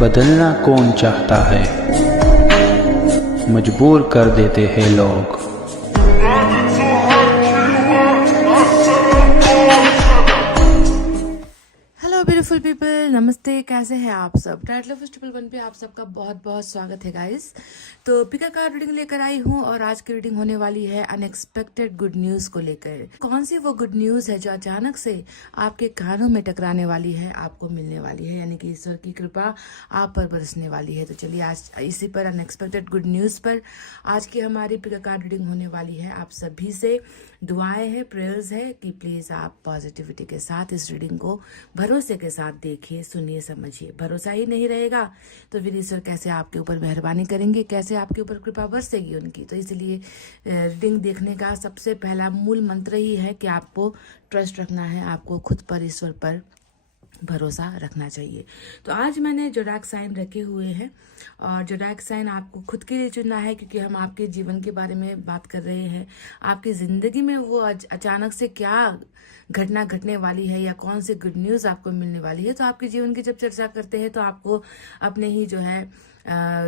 बदलना कौन चाहता है, मजबूर कर देते हैं लोग। हेलो ब्यूटीफुल पीपल, नमस्ते। कैसे हैं आप सब? टाइटल फेस्टिवल 1 पे आप सबका बहुत बहुत स्वागत है गाइस। तो पिका कार्ड रीडिंग लेकर आई हूँ और आज की रीडिंग होने वाली है अनएक्सपेक्टेड गुड न्यूज को लेकर। कौन सी वो गुड न्यूज है जो अचानक से आपके कानों में टकराने वाली है, आपको मिलने वाली है, यानी कि ईश्वर की कृपा आप पर बरसने वाली है। तो चलिए आज इसी पर अनएक्सपेक्टेड गुड न्यूज पर आज की हमारी पिका कार्ड रीडिंग होने वाली है। आप सभी से दुआएं हैं, प्रेयर्स है कि प्लीज आप पॉजिटिविटी के साथ इस रीडिंग को भरोसे के साथ देखिए, सुनिए, समझिए। भरोसा ही नहीं रहेगा तो फिर ईश्वर कैसे आपके ऊपर मेहरबानी करेंगे, कैसे आपके ऊपर कृपा बरसेगी उनकी। तो इसलिए रीडिंग देखने का सबसे पहला मूल मंत्र ही है कि आपको ट्रस्ट रखना है, आपको खुद पर, ईश्वर पर भरोसा रखना चाहिए। तो आज मैंने जोडाक साइन रखे हुए हैं और जोडाक साइन आपको खुद के लिए चुनना है, क्योंकि हम आपके जीवन के बारे में बात कर रहे हैं। आपकी जिंदगी में वो अचानक से क्या घटना घटने वाली है या कौन सी गुड न्यूज आपको मिलने वाली है। तो आपके जीवन की जब चर्चा करते हैं तो आपको अपने ही जो है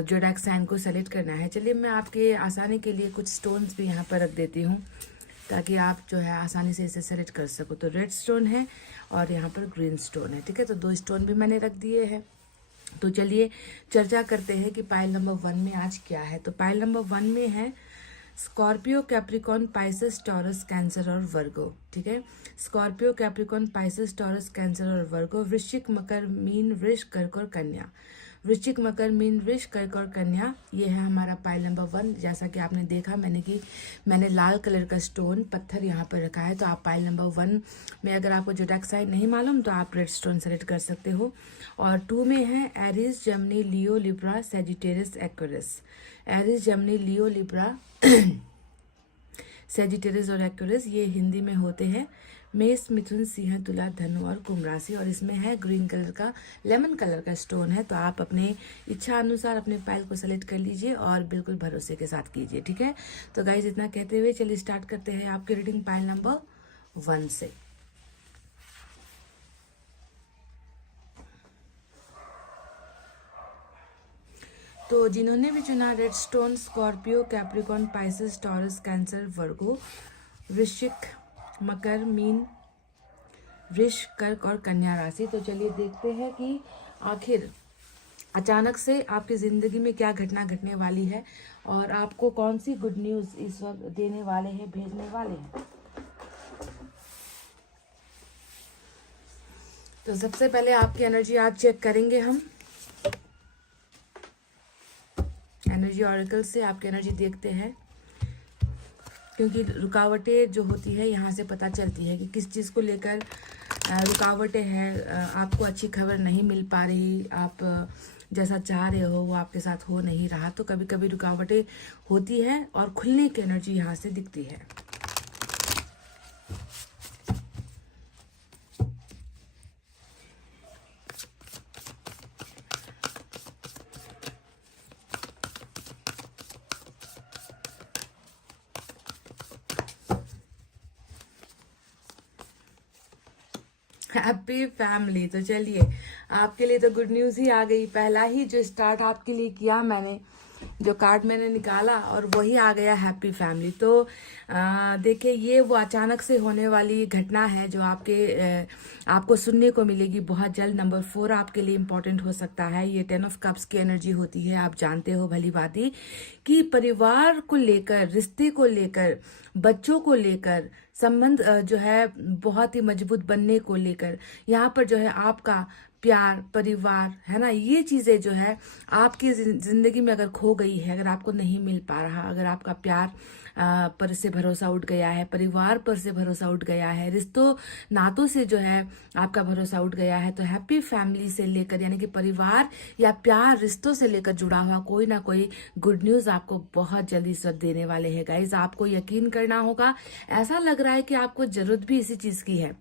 जोडाक साइन को सेलेक्ट करना है। चलिए मैं आपके आसानी के लिए कुछ स्टोन्स भी यहाँ पर रख देती हूँ ताकि आप जो है आसानी से इसे सेलेक्ट कर सको। तो रेड स्टोन है और यहाँ पर ग्रीन स्टोन है, ठीक है। तो 2 स्टोन भी मैंने रख दिए हैं। तो चलिए चर्चा करते हैं कि पाइल नंबर 1 में आज क्या है। तो पाइल नंबर 1 में है Scorpio, Capricorn, Pisces, Taurus, cancer और वर्गो, ठीक है। Scorpio, Capricorn, Pisces, Taurus, cancer और वर्गो। वृश्चिक, मकर, मीन, वृष, कर्क और कन्या। वृश्चिक, मकर, मीन, वृष, कर्क और कन्या, ये है हमारा पाइल नंबर 1। जैसा कि आपने देखा मैंने लाल कलर का स्टोन पत्थर यहाँ पर रखा है। तो आप पाइल नंबर 1 में अगर आपको जोडाक साइन नहीं मालूम तो आप रेड स्टोन सेलेक्ट कर सकते हो। और 2 में है एरीज, जमनी, लियो, लिब्रा, सेजिटेरियस, एक्वेरियस। एरीज, जमनी, लियो, लिब्रा, सेजिटेरियस और एक्वेरियस ये हिंदी में होते हैं मेष, मिथुन, सिंह, तुला, धनु और कुंभ राशि। और इसमें है ग्रीन कलर का, लेमन कलर का स्टोन है। तो आप अपने इच्छा अनुसार अपने पाइल को सेलेक्ट कर लीजिए और बिल्कुल भरोसे के साथ कीजिए, ठीक है। तो गाइज इतना कहते हुए चलिए स्टार्ट करते हैं आपकी रीडिंग पाइल नंबर 1 से। तो जिन्होंने भी चुना red stone, Scorpio, Capricorn, Pisces, Taurus, Cancer, Virgo, वृश्चिक, मकर, मीन, वृष, कर्क और कन्या राशि। तो चलिए देखते हैं कि आखिर अचानक से आपकी जिंदगी में क्या घटना घटने वाली है और आपको कौन सी गुड न्यूज इस वक्त देने वाले हैं, भेजने वाले हैं। तो सबसे पहले आपकी एनर्जी आज चेक करेंगे हम। एनर्जी ऑरेकल से आपकी एनर्जी देखते हैं, क्योंकि रुकावटें जो होती है यहाँ से पता चलती है कि किस चीज़ को लेकर रुकावटें हैं। आपको अच्छी खबर नहीं मिल पा रही, आप जैसा चाह रहे हो वो आपके साथ हो नहीं रहा। तो कभी कभी रुकावटें होती है और खुलने की एनर्जी यहाँ से दिखती है। Happy family. तो चलिए आपके लिए तो गुड न्यूज ही आ गई। पहला ही जो स्टार्ट आपके लिए किया मैंने, जो कार्ड मैंने निकाला और वही आ गया हैप्पी फैमिली। तो देखिए ये वो अचानक से होने वाली घटना है जो आपको सुनने को मिलेगी बहुत जल्द। नंबर 4 आपके लिए इम्पोर्टेंट हो सकता है। ये 10 ऑफ कप्स की एनर्जी होती है। आप जानते हो भली भांति कि परिवार को लेकर, रिश्ते को लेकर, बच्चों को लेकर, संबंध जो है बहुत ही मजबूत बनने को लेकर, यहाँ पर जो है आपका प्यार, परिवार है ना, ये चीजें जो है आपकी जिंदगी में अगर खो गई है, अगर आपको नहीं मिल पा रहा, अगर आपका प्यार पर से भरोसा उठ गया है, परिवार पर से भरोसा उठ गया है, रिश्तों नातों से जो है आपका भरोसा उठ गया है, तो हैप्पी फैमिली से लेकर, यानी कि परिवार या प्यार, रिश्तों से लेकर जुड़ा हुआ कोई ना कोई गुड न्यूज आपको बहुत जल्दी इस वक्त देने वाले हैं गाइज। आपको यकीन करना होगा, ऐसा लग रहा है कि आपको जरूरत भी इसी चीज की है।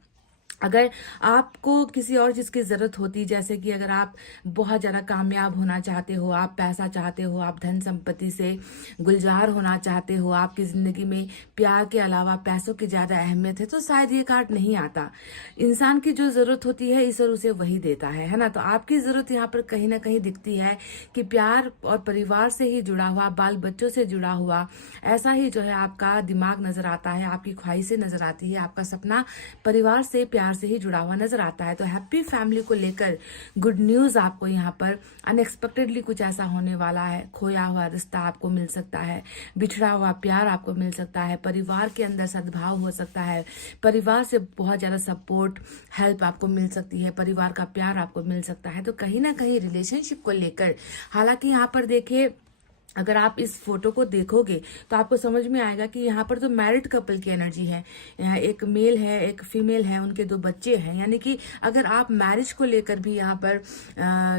अगर आपको किसी और चीज़ की ज़रूरत होती, जैसे कि अगर आप बहुत ज़्यादा कामयाब होना चाहते हो, आप पैसा चाहते हो, आप धन संपत्ति से गुलजार होना चाहते हो, आपकी ज़िंदगी में प्यार के अलावा पैसों की ज़्यादा अहमियत है, तो शायद ये कार्ड नहीं आता। इंसान की जो ज़रूरत होती है ईश्वर उसे वही देता है ना। तो आपकी ज़रूरत यहाँ पर कहीं ना कहीं दिखती है कि प्यार और परिवार से ही जुड़ा हुआ, बाल बच्चों से जुड़ा हुआ ऐसा ही जो है आपका दिमाग नज़र आता है, आपकी ख्वाहिशें नज़र आती है, आपका सपना परिवार से प्यार से ही जुड़ा हुआ नजर आता है। तो हैप्पी फैमिली को लेकर गुड न्यूज आपको यहाँ पर अनएक्सपेक्टेडली कुछ ऐसा होने वाला है। खोया हुआ रिश्ता आपको मिल सकता है, बिछड़ा हुआ प्यार आपको मिल सकता है, परिवार के अंदर सद्भाव हो सकता है, परिवार से बहुत ज्यादा सपोर्ट हेल्प आपको मिल सकती है, परिवार का प्यार आपको मिल सकता है। तो कहीं ना कहीं रिलेशनशिप को लेकर, हालांकि यहाँ पर देखिए अगर आप इस फोटो को देखोगे तो आपको समझ में आएगा कि यहाँ पर तो मैरिड कपल की एनर्जी है। यहाँ एक मेल है, एक फीमेल है, उनके 2 बच्चे हैं। यानी कि अगर आप मैरिज को लेकर भी यहाँ पर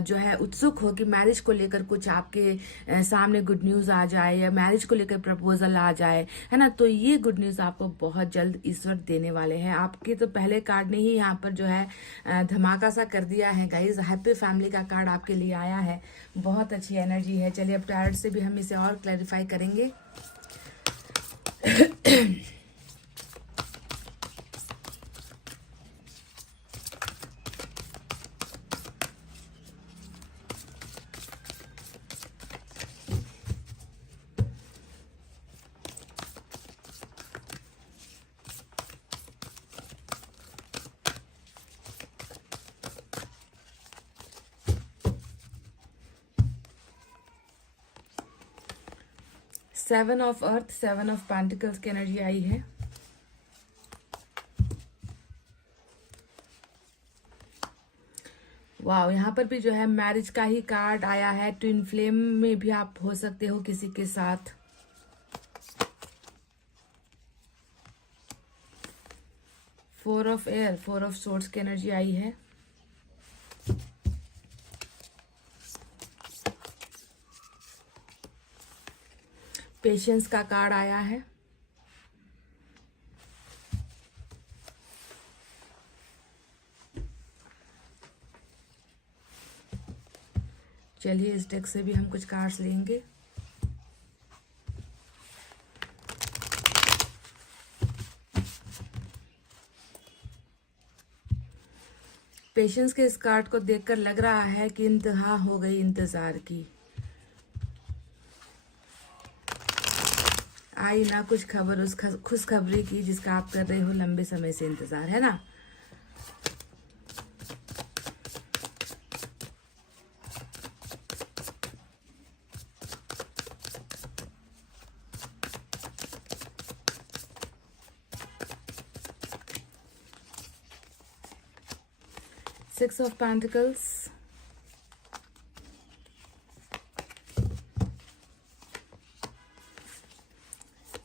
जो है उत्सुक हो कि मैरिज को लेकर कुछ आपके सामने गुड न्यूज आ जाए या मैरिज को लेकर प्रपोजल आ जाए, है ना, तो ये गुड न्यूज आपको बहुत जल्द ईश्वर देने वाले हैं। आपके तो पहले कार्ड ने ही यहाँ पर जो है धमाका सा कर दिया है गाइज। हैप्पी फैमिली का कार्ड आपके लिए आया है, बहुत अच्छी एनर्जी है। चलिए अब टैरोट से भी हम इसे और क्लैरिफाई करेंगे। Seven of earth, 7 of pentacles की एनर्जी आई है। वाह, यहाँ पर भी जो है मैरिज का ही कार्ड आया है। ट्विन फ्लेम में भी आप हो सकते हो किसी के साथ। Four of air, 4 of swords की एनर्जी आई है। पेशेंस का कार्ड आया है। चलिए इस डेक से भी हम कुछ कार्ड्स लेंगे। पेशेंस के इस कार्ड को देखकर लग रहा है कि इंतहा हो गई इंतजार की। आई ना कुछ खबर उस खुशखबरी की जिसका आप कर रहे हो लंबे समय से इंतजार, है ना। Six of Pentacles,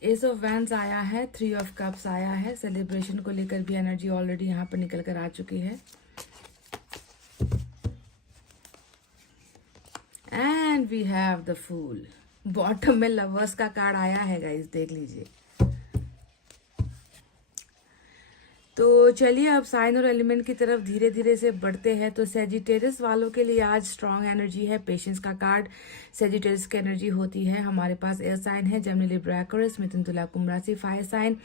S of wands आया है, 3 ऑफ कप्स आया है। सेलिब्रेशन को लेकर भी एनर्जी ऑलरेडी यहाँ पर निकल कर आ चुकी है। And we have the fool. Bottom में लवर्स का कार्ड आया है गाइस, देख लीजिए। तो चलिए अब साइन और एलिमेंट की तरफ धीरे धीरे से बढ़ते हैं। तो सेजिटेरियस वालों के लिए आज स्ट्रांग एनर्जी है। पेशेंस का कार्ड सेजिटेरियस की एनर्जी होती है। हमारे पास एयर साइन है, जेमिनी, लिब्रा, एक्वेरियस, मिथुन, तुला, कुंभ राशि, फायर साइन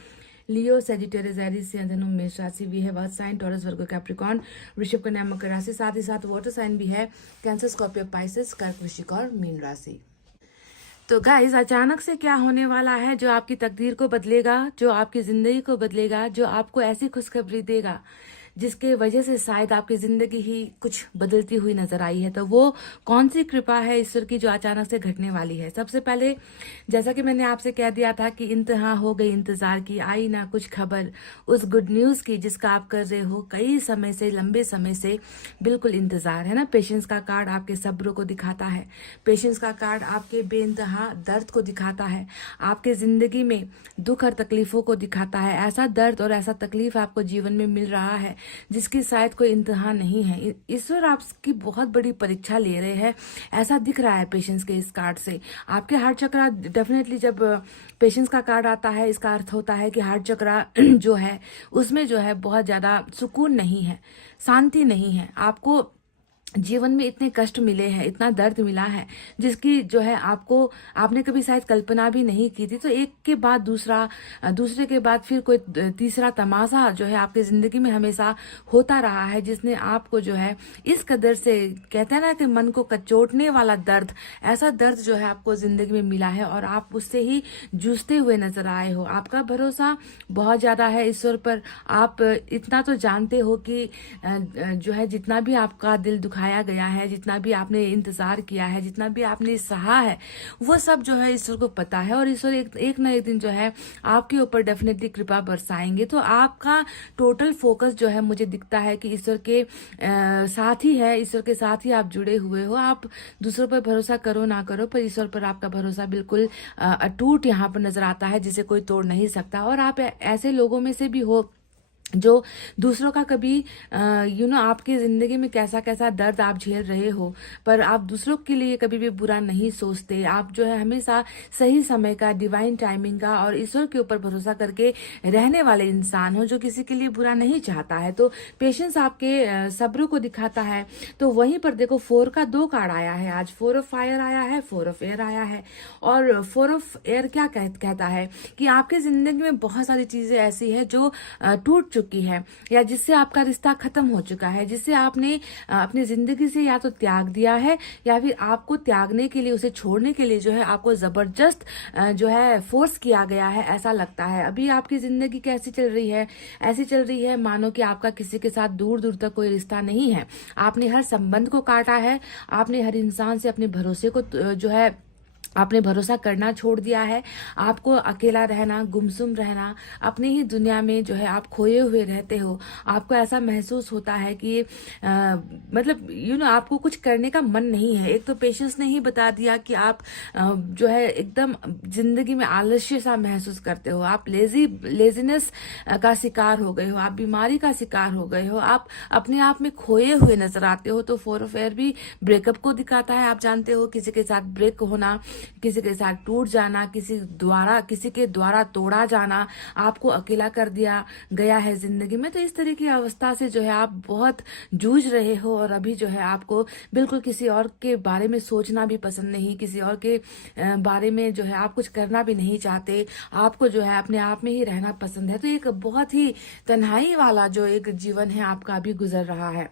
लियो, सेजिटेरियस, एरीज, धनु, मेष राशि भी है, worth sign Taurus, Virgo, Capricorn, वृषभ, कन्या, मकर राशि, साथ ही साथ वाटर साइन भी है, कैंसर, स्कॉर्पियो, पाइसेस, कर्क, वृश्चिक और मीन राशि। तो गाइज अचानक से क्या होने वाला है जो आपकी तकदीर को बदलेगा, जो आपकी जिंदगी को बदलेगा, जो आपको ऐसी खुशखबरी देगा जिसके वजह से शायद आपकी जिंदगी ही कुछ बदलती हुई नजर आई है। तो वो कौन सी कृपा है ईश्वर की जो अचानक से घटने वाली है। सबसे पहले जैसा कि मैंने आपसे कह दिया था कि इंतहा हो गई इंतजार की, आई ना कुछ खबर उस गुड न्यूज की जिसका आप कर रहे हो कई समय से, लंबे समय से बिल्कुल इंतजार, है ना। पेशेंस का कार्ड आपके सब्र को दिखाता है। पेशेंस का कार्ड आपके बेइंतहा दर्द को दिखाता है, आपके जिंदगी में दुख और तकलीफों को दिखाता है। ऐसा दर्द और ऐसा तकलीफ आपको जीवन में मिल रहा है जिसकी शायद कोई इंतहा नहीं है। ईश्वर आपकी बहुत बड़ी परीक्षा ले रहे हैं, ऐसा दिख रहा है पेशेंस के इस कार्ड से। आपके हार्ट चक्रा डेफिनेटली, जब पेशेंस का कार्ड आता है इसका अर्थ होता है कि हार्ट चक्रा जो है उसमें जो है बहुत ज्यादा सुकून नहीं है, शांति नहीं है। आपको जीवन में इतने कष्ट मिले हैं, इतना दर्द मिला है जिसकी जो है आपने कभी शायद कल्पना भी नहीं की थी। तो एक के बाद दूसरा, दूसरे के बाद फिर कोई तीसरा तमाशा जो है आपकी जिंदगी में हमेशा होता रहा है, जिसने आपको जो है इस कदर से, कहते हैं ना कि मन को कचोटने वाला दर्द, ऐसा दर्द जो है आपको जिंदगी में मिला है और आप उससे ही जूझते हुए नजर आए हो। आपका भरोसा बहुत ज्यादा है ईश्वर पर। आप इतना तो जानते हो कि जो है जितना भी आपका दिल दुखाया गया है, जितना भी आपने इंतजार किया है, जितना भी आपने सहा है, वो सब जो है ईश्वर को पता है और ईश्वर एक ना एक दिन जो है आपके ऊपर डेफिनेटली कृपा बरसाएंगे। तो आपका टोटल फोकस जो है मुझे दिखता है कि ईश्वर के साथ ही है, ईश्वर के साथ ही आप जुड़े हुए हो। आप दूसरों पर भरोसा करो ना करो, पर ईश्वर पर आपका भरोसा बिल्कुल अटूट यहाँ पर नजर आता है, जिसे कोई तोड़ नहीं सकता। और आप ऐसे लोगों में से भी हो जो दूसरों का कभी आपकी जिंदगी में कैसा कैसा दर्द आप झेल रहे हो, पर आप दूसरों के लिए कभी भी बुरा नहीं सोचते। आप जो है हमेशा सही समय का, डिवाइन टाइमिंग का और ईश्वर के ऊपर भरोसा करके रहने वाले इंसान हो, जो किसी के लिए बुरा नहीं चाहता है। तो पेशेंस आपके सब्र को दिखाता है। तो वहीं पर देखो 4 का 2 कार्ड आया है आज, 4 ऑफ फायर आया है, 4 ऑफ एयर आया है। और 4 ऑफ एयर क्या कहता है कि आपकी जिंदगी में बहुत सारी चीजें ऐसी है जो टूट चुकी है, या जिससे आपका रिश्ता खत्म हो चुका है, जिससे आपने अपनी जिंदगी से या तो त्याग दिया है, या फिर आपको त्यागने के लिए, उसे छोड़ने के लिए जो है आपको जबरदस्त जो है फोर्स किया गया है, ऐसा लगता है। अभी आपकी जिंदगी कैसी चल रही है? ऐसी चल रही है मानो कि आपका किसी के साथ दूर दूर तक कोई रिश्ता नहीं है। आपने हर संबंध को काटा है, आपने हर इंसान से अपने भरोसे को जो है आपने भरोसा करना छोड़ दिया है। आपको अकेला रहना, गुमसुम रहना, अपनी ही दुनिया में जो है आप खोए हुए रहते हो। आपको ऐसा महसूस होता है कि मतलब आपको कुछ करने का मन नहीं है। एक तो पेशेंस ने ही बता दिया कि आप जो है एकदम जिंदगी में आलस्य सा महसूस करते हो। आप लेजीनेस का शिकार हो गए हो, आप बीमारी का शिकार हो गए हो, आप अपने आप में खोए हुए नजर आते हो। तो 4 ऑफ एयर भी ब्रेकअप को दिखाता है। आप जानते हो किसी के साथ ब्रेक होना, किसी के साथ टूट जाना, किसी के द्वारा तोड़ा जाना, आपको अकेला कर दिया गया है जिंदगी में। तो इस तरह की अवस्था से जो है आप बहुत जूझ रहे हो और अभी जो है आपको बिल्कुल किसी और के बारे में सोचना भी पसंद नहीं, किसी और के बारे में जो है आप कुछ करना भी नहीं चाहते। आपको जो है अपने आप में ही रहना पसंद है। तो एक बहुत ही तन्हाई वाला जो एक जीवन है आपका अभी गुजर रहा है।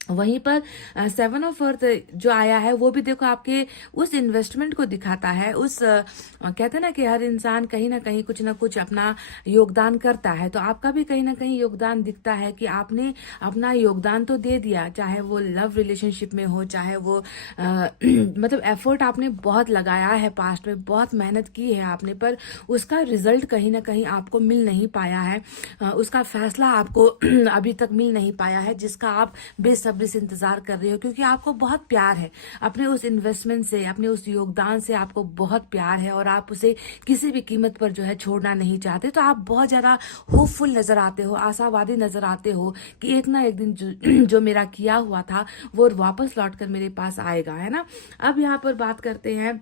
वहीं पर 7 ऑफ अर्थ जो आया है वो भी देखो आपके उस इन्वेस्टमेंट को दिखाता है। उस कहते हैं ना कि हर इंसान कहीं ना कहीं कुछ ना कुछ अपना योगदान करता है। तो आपका भी कहीं ना कहीं योगदान दिखता है कि आपने अपना योगदान तो दे दिया, चाहे वो लव रिलेशनशिप में हो, चाहे वो मतलब एफर्ट आपने बहुत लगाया है, पास्ट में बहुत मेहनत की है आपने, पर उसका रिजल्ट कहीं ना कहीं आपको मिल नहीं पाया है। उसका फैसला आपको अभी तक मिल नहीं पाया है, जिसका आप बेसब्री से इंतजार कर रहे हो, क्योंकि आपको बहुत प्यार है अपने उस इन्वेस्टमेंट से, अपने उस योगदान से आपको बहुत प्यार है और आप उसे किसी भी कीमत पर जो है छोड़ना नहीं चाहते। तो आप बहुत ज्यादा होपफुल नजर आते हो, आशावादी नजर आते हो कि एक ना एक दिन जो मेरा किया हुआ था वो वापस लौटकर मेरे पास आएगा, है ना। अब यहाँ पर बात करते हैं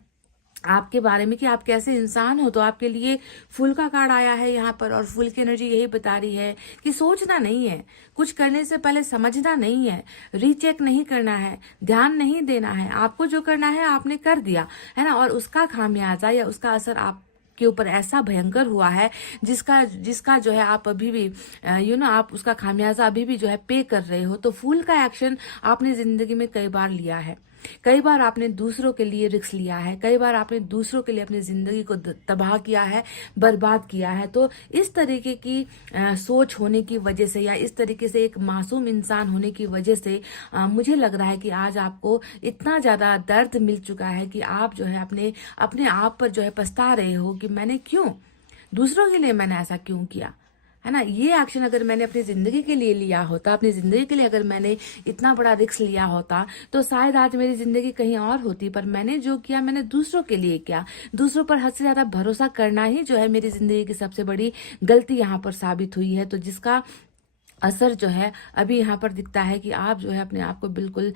आपके बारे में कि आप कैसे इंसान हो। तो आपके लिए फूल का कार्ड आया है यहाँ पर, और फूल की एनर्जी यही बता रही है कि सोचना नहीं है, कुछ करने से पहले समझना नहीं है, रीचेक नहीं करना है, ध्यान नहीं देना है। आपको जो करना है आपने कर दिया, है ना, और उसका खामियाजा या उसका असर आप के ऊपर ऐसा भयंकर हुआ है जिसका जो है आप अभी भी आप उसका खामियाजा अभी भी जो है पे कर रहे हो। तो फूल का एक्शन आपने जिंदगी में कई बार लिया है, कई बार आपने दूसरों के लिए रिस्क लिया है, कई बार आपने दूसरों के लिए अपनी जिंदगी को तबाह किया है, बर्बाद किया है। तो इस तरीके की सोच होने की वजह से, या इस तरीके से एक मासूम इंसान होने की वजह से मुझे लग रहा है कि आज आपको इतना ज्यादा दर्द मिल चुका है कि आप जो है अपने आप पर जो है पछता रहे हो कि मैंने क्यों, दूसरों के लिए मैंने ऐसा क्यों किया, है ना। ये एक्शन अगर मैंने अपनी जिंदगी के लिए लिया होता, अपनी जिंदगी के लिए अगर मैंने इतना बड़ा रिस्क लिया होता, तो शायद आज मेरी जिंदगी कहीं और होती। पर मैंने जो किया मैंने दूसरों के लिए किया। दूसरों पर हद से ज्यादा भरोसा करना ही जो है मेरी जिंदगी की सबसे बड़ी गलती यहाँ पर साबित हुई है। तो जिसका असर जो है अभी यहाँ पर दिखता है कि आप जो है अपने आप को बिल्कुल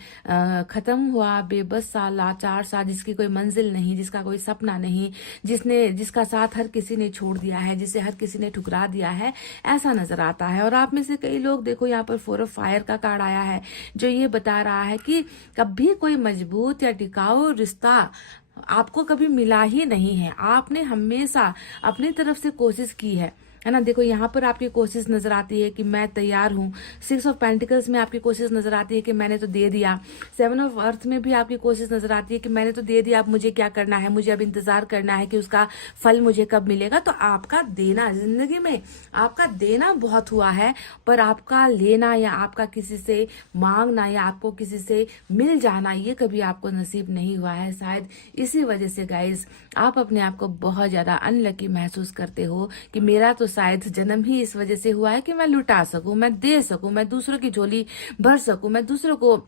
खत्म हुआ, बेबस सा, लाचार सा, जिसकी कोई मंजिल नहीं, जिसका कोई सपना नहीं, जिसका साथ हर किसी ने छोड़ दिया है, जिसे हर किसी ने ठुकरा दिया है, ऐसा नजर आता है। और आप में से कई लोग देखो यहाँ पर 4 ऑफ फायर का कार्ड आया है, जो ये बता रहा है कि कभी कोई मजबूत या टिकाऊ रिश्ता आपको कभी मिला ही नहीं है। आपने हमेशा अपनी तरफ से कोशिश की है ना। देखो यहाँ पर आपकी कोशिश नजर आती है कि मैं तैयार हूँ। 6 ऑफ पेंटिकल्स में आपकी कोशिश नजर आती है कि मैंने तो दे दिया। 7 ऑफ अर्थ में भी आपकी कोशिश नजर आती है कि मैंने तो दे दिया, अब मुझे क्या करना है, मुझे अब इंतजार करना है कि उसका फल मुझे कब मिलेगा। तो आपका देना जिंदगी में, आपका देना बहुत हुआ है, पर आपका लेना या आपका किसी से मांगना या आपको किसी से मिल जाना, ये कभी आपको नसीब नहीं हुआ है। शायद इसी वजह से गाइज आप अपने आप को बहुत ज्यादा अनलकी महसूस करते हो कि मेरा तो शायद जन्म ही इस वजह से हुआ है कि मैं लुटा सकूं, मैं दे सकूं, मैं दूसरों की झोली भर सकूं, मैं दूसरों को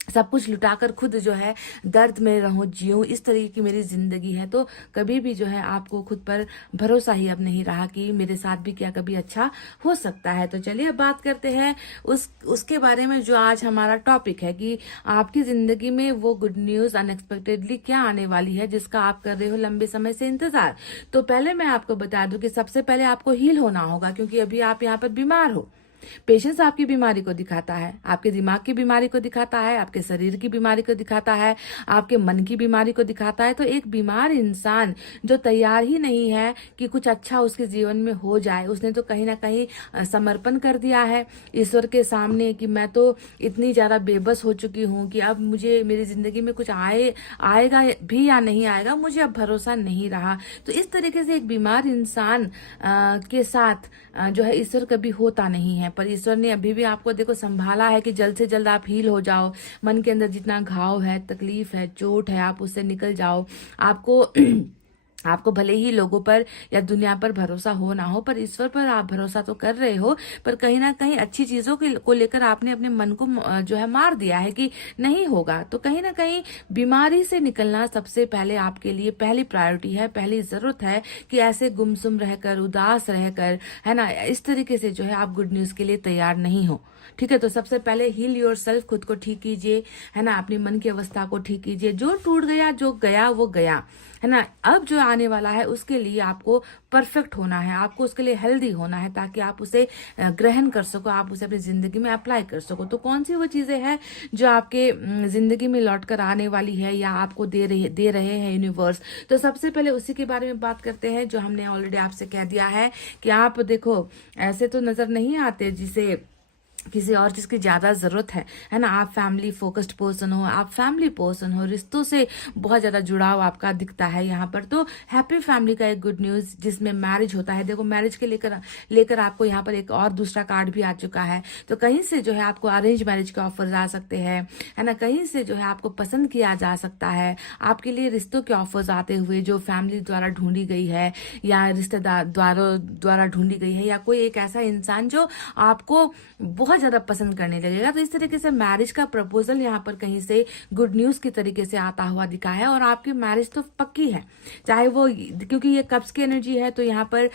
सब कुछ लुटाकर खुद जो है दर्द में रहूं, जीऊं, इस तरीके की मेरी जिंदगी है। तो कभी भी जो है आपको खुद पर भरोसा ही अब नहीं रहा कि मेरे साथ भी क्या कभी अच्छा हो सकता है। तो चलिए अब बात करते हैं उसके बारे में जो आज हमारा टॉपिक है कि आपकी जिंदगी में वो गुड न्यूज अनएक्सपेक्टेडली क्या आने वाली है जिसका आप कर रहे हो लंबे समय से इंतजार। तो पहले मैं आपको बता दूं कि सबसे पहले आपको हील होना होगा, क्योंकि अभी आप यहाँ पर बीमार हो। पेशेंस आपकी बीमारी को दिखाता है, आपके दिमाग की बीमारी को दिखाता है, आपके शरीर की बीमारी को दिखाता है, आपके मन की बीमारी को दिखाता है। तो एक बीमार इंसान जो तैयार ही नहीं है कि कुछ अच्छा उसके जीवन में हो जाए, उसने तो कहीं ना कहीं समर्पण कर दिया है ईश्वर के सामने कि मैं तो इतनी ज्यादा बेबस हो चुकी हूँ कि अब मुझे मेरी जिंदगी में कुछ आएगा भी या नहीं आएगा, मुझे अब भरोसा नहीं रहा। तो इस तरीके से एक बीमार इंसान के साथ जो है ईश्वर कभी होता नहीं है, पर ईश्वर ने अभी भी आपको देखो संभाला है कि जल्द से जल्द आप हील हो जाओ। मन के अंदर जितना घाव है, तकलीफ है, चोट है, आप उससे निकल जाओ। आपको भले ही लोगों पर या दुनिया पर भरोसा हो ना हो, पर ईश्वर पर आप भरोसा तो कर रहे हो, पर कहीं ना कहीं अच्छी चीजों को लेकर आपने अपने मन को जो है मार दिया है कि नहीं होगा। तो कहीं ना कहीं बीमारी से निकलना सबसे पहले आपके लिए पहली प्रायोरिटी है, पहली जरूरत है कि ऐसे गुमसुम रहकर, उदास रहकर, है ना, इस तरीके से जो है आप गुड न्यूज के लिए तैयार नहीं हो। ठीक है, तो सबसे पहले हील योर सेल्फ, खुद को ठीक कीजिए, है ना, अपनी मन की अवस्था को ठीक कीजिए। जो टूट गया, जो गया वो गया, है ना। अब जो आने वाला है उसके लिए आपको परफेक्ट होना है, आपको उसके लिए हेल्दी होना है, ताकि आप उसे ग्रहण कर सको, आप उसे अपनी जिंदगी में अप्लाई कर सको। तो कौन सी वो चीजें हैं जो आपके जिंदगी में लौट कर आने वाली है या आपको दे रहे हैं यूनिवर्स। तो सबसे पहले उसी के बारे में बात करते हैं जो हमने ऑलरेडी आपसे कह दिया है कि आप देखो ऐसे तो नजर नहीं आते जिसे किसी और चीज की ज्यादा जरूरत है ना। आप फैमिली फोकस्ड पर्सन हो, आप फैमिली पर्सन हो, रिश्तों से बहुत ज्यादा जुड़ाव आपका दिखता है यहाँ पर। तो हैप्पी फैमिली का एक गुड न्यूज जिसमें मैरिज होता है। देखो मैरिज के लेकर आपको यहाँ पर एक और दूसरा कार्ड भी आ चुका है। तो कहीं से जो है आपको अरेंज मैरिज के ऑफर्स आ सकते हैं, है ना, कहीं से जो है आपको पसंद किया जा सकता है, आपके लिए रिश्तों के ऑफर्स आते हुए जो फैमिली द्वारा ढूंढी गई है या रिश्तेदार द्वारा ढूंढी गई है, या कोई एक ऐसा इंसान जो आपको बहुत ज्यादा पसंद करने लगेगा। तो इस तरीके से मैरिज का प्रपोजल यहाँ पर कहीं से गुड न्यूज की तरीके से आता हुआ दिखा है, और आपकी मैरिज तो पक्की है, चाहे वो, क्योंकि ये कप्स की एनर्जी है। तो यहाँ पर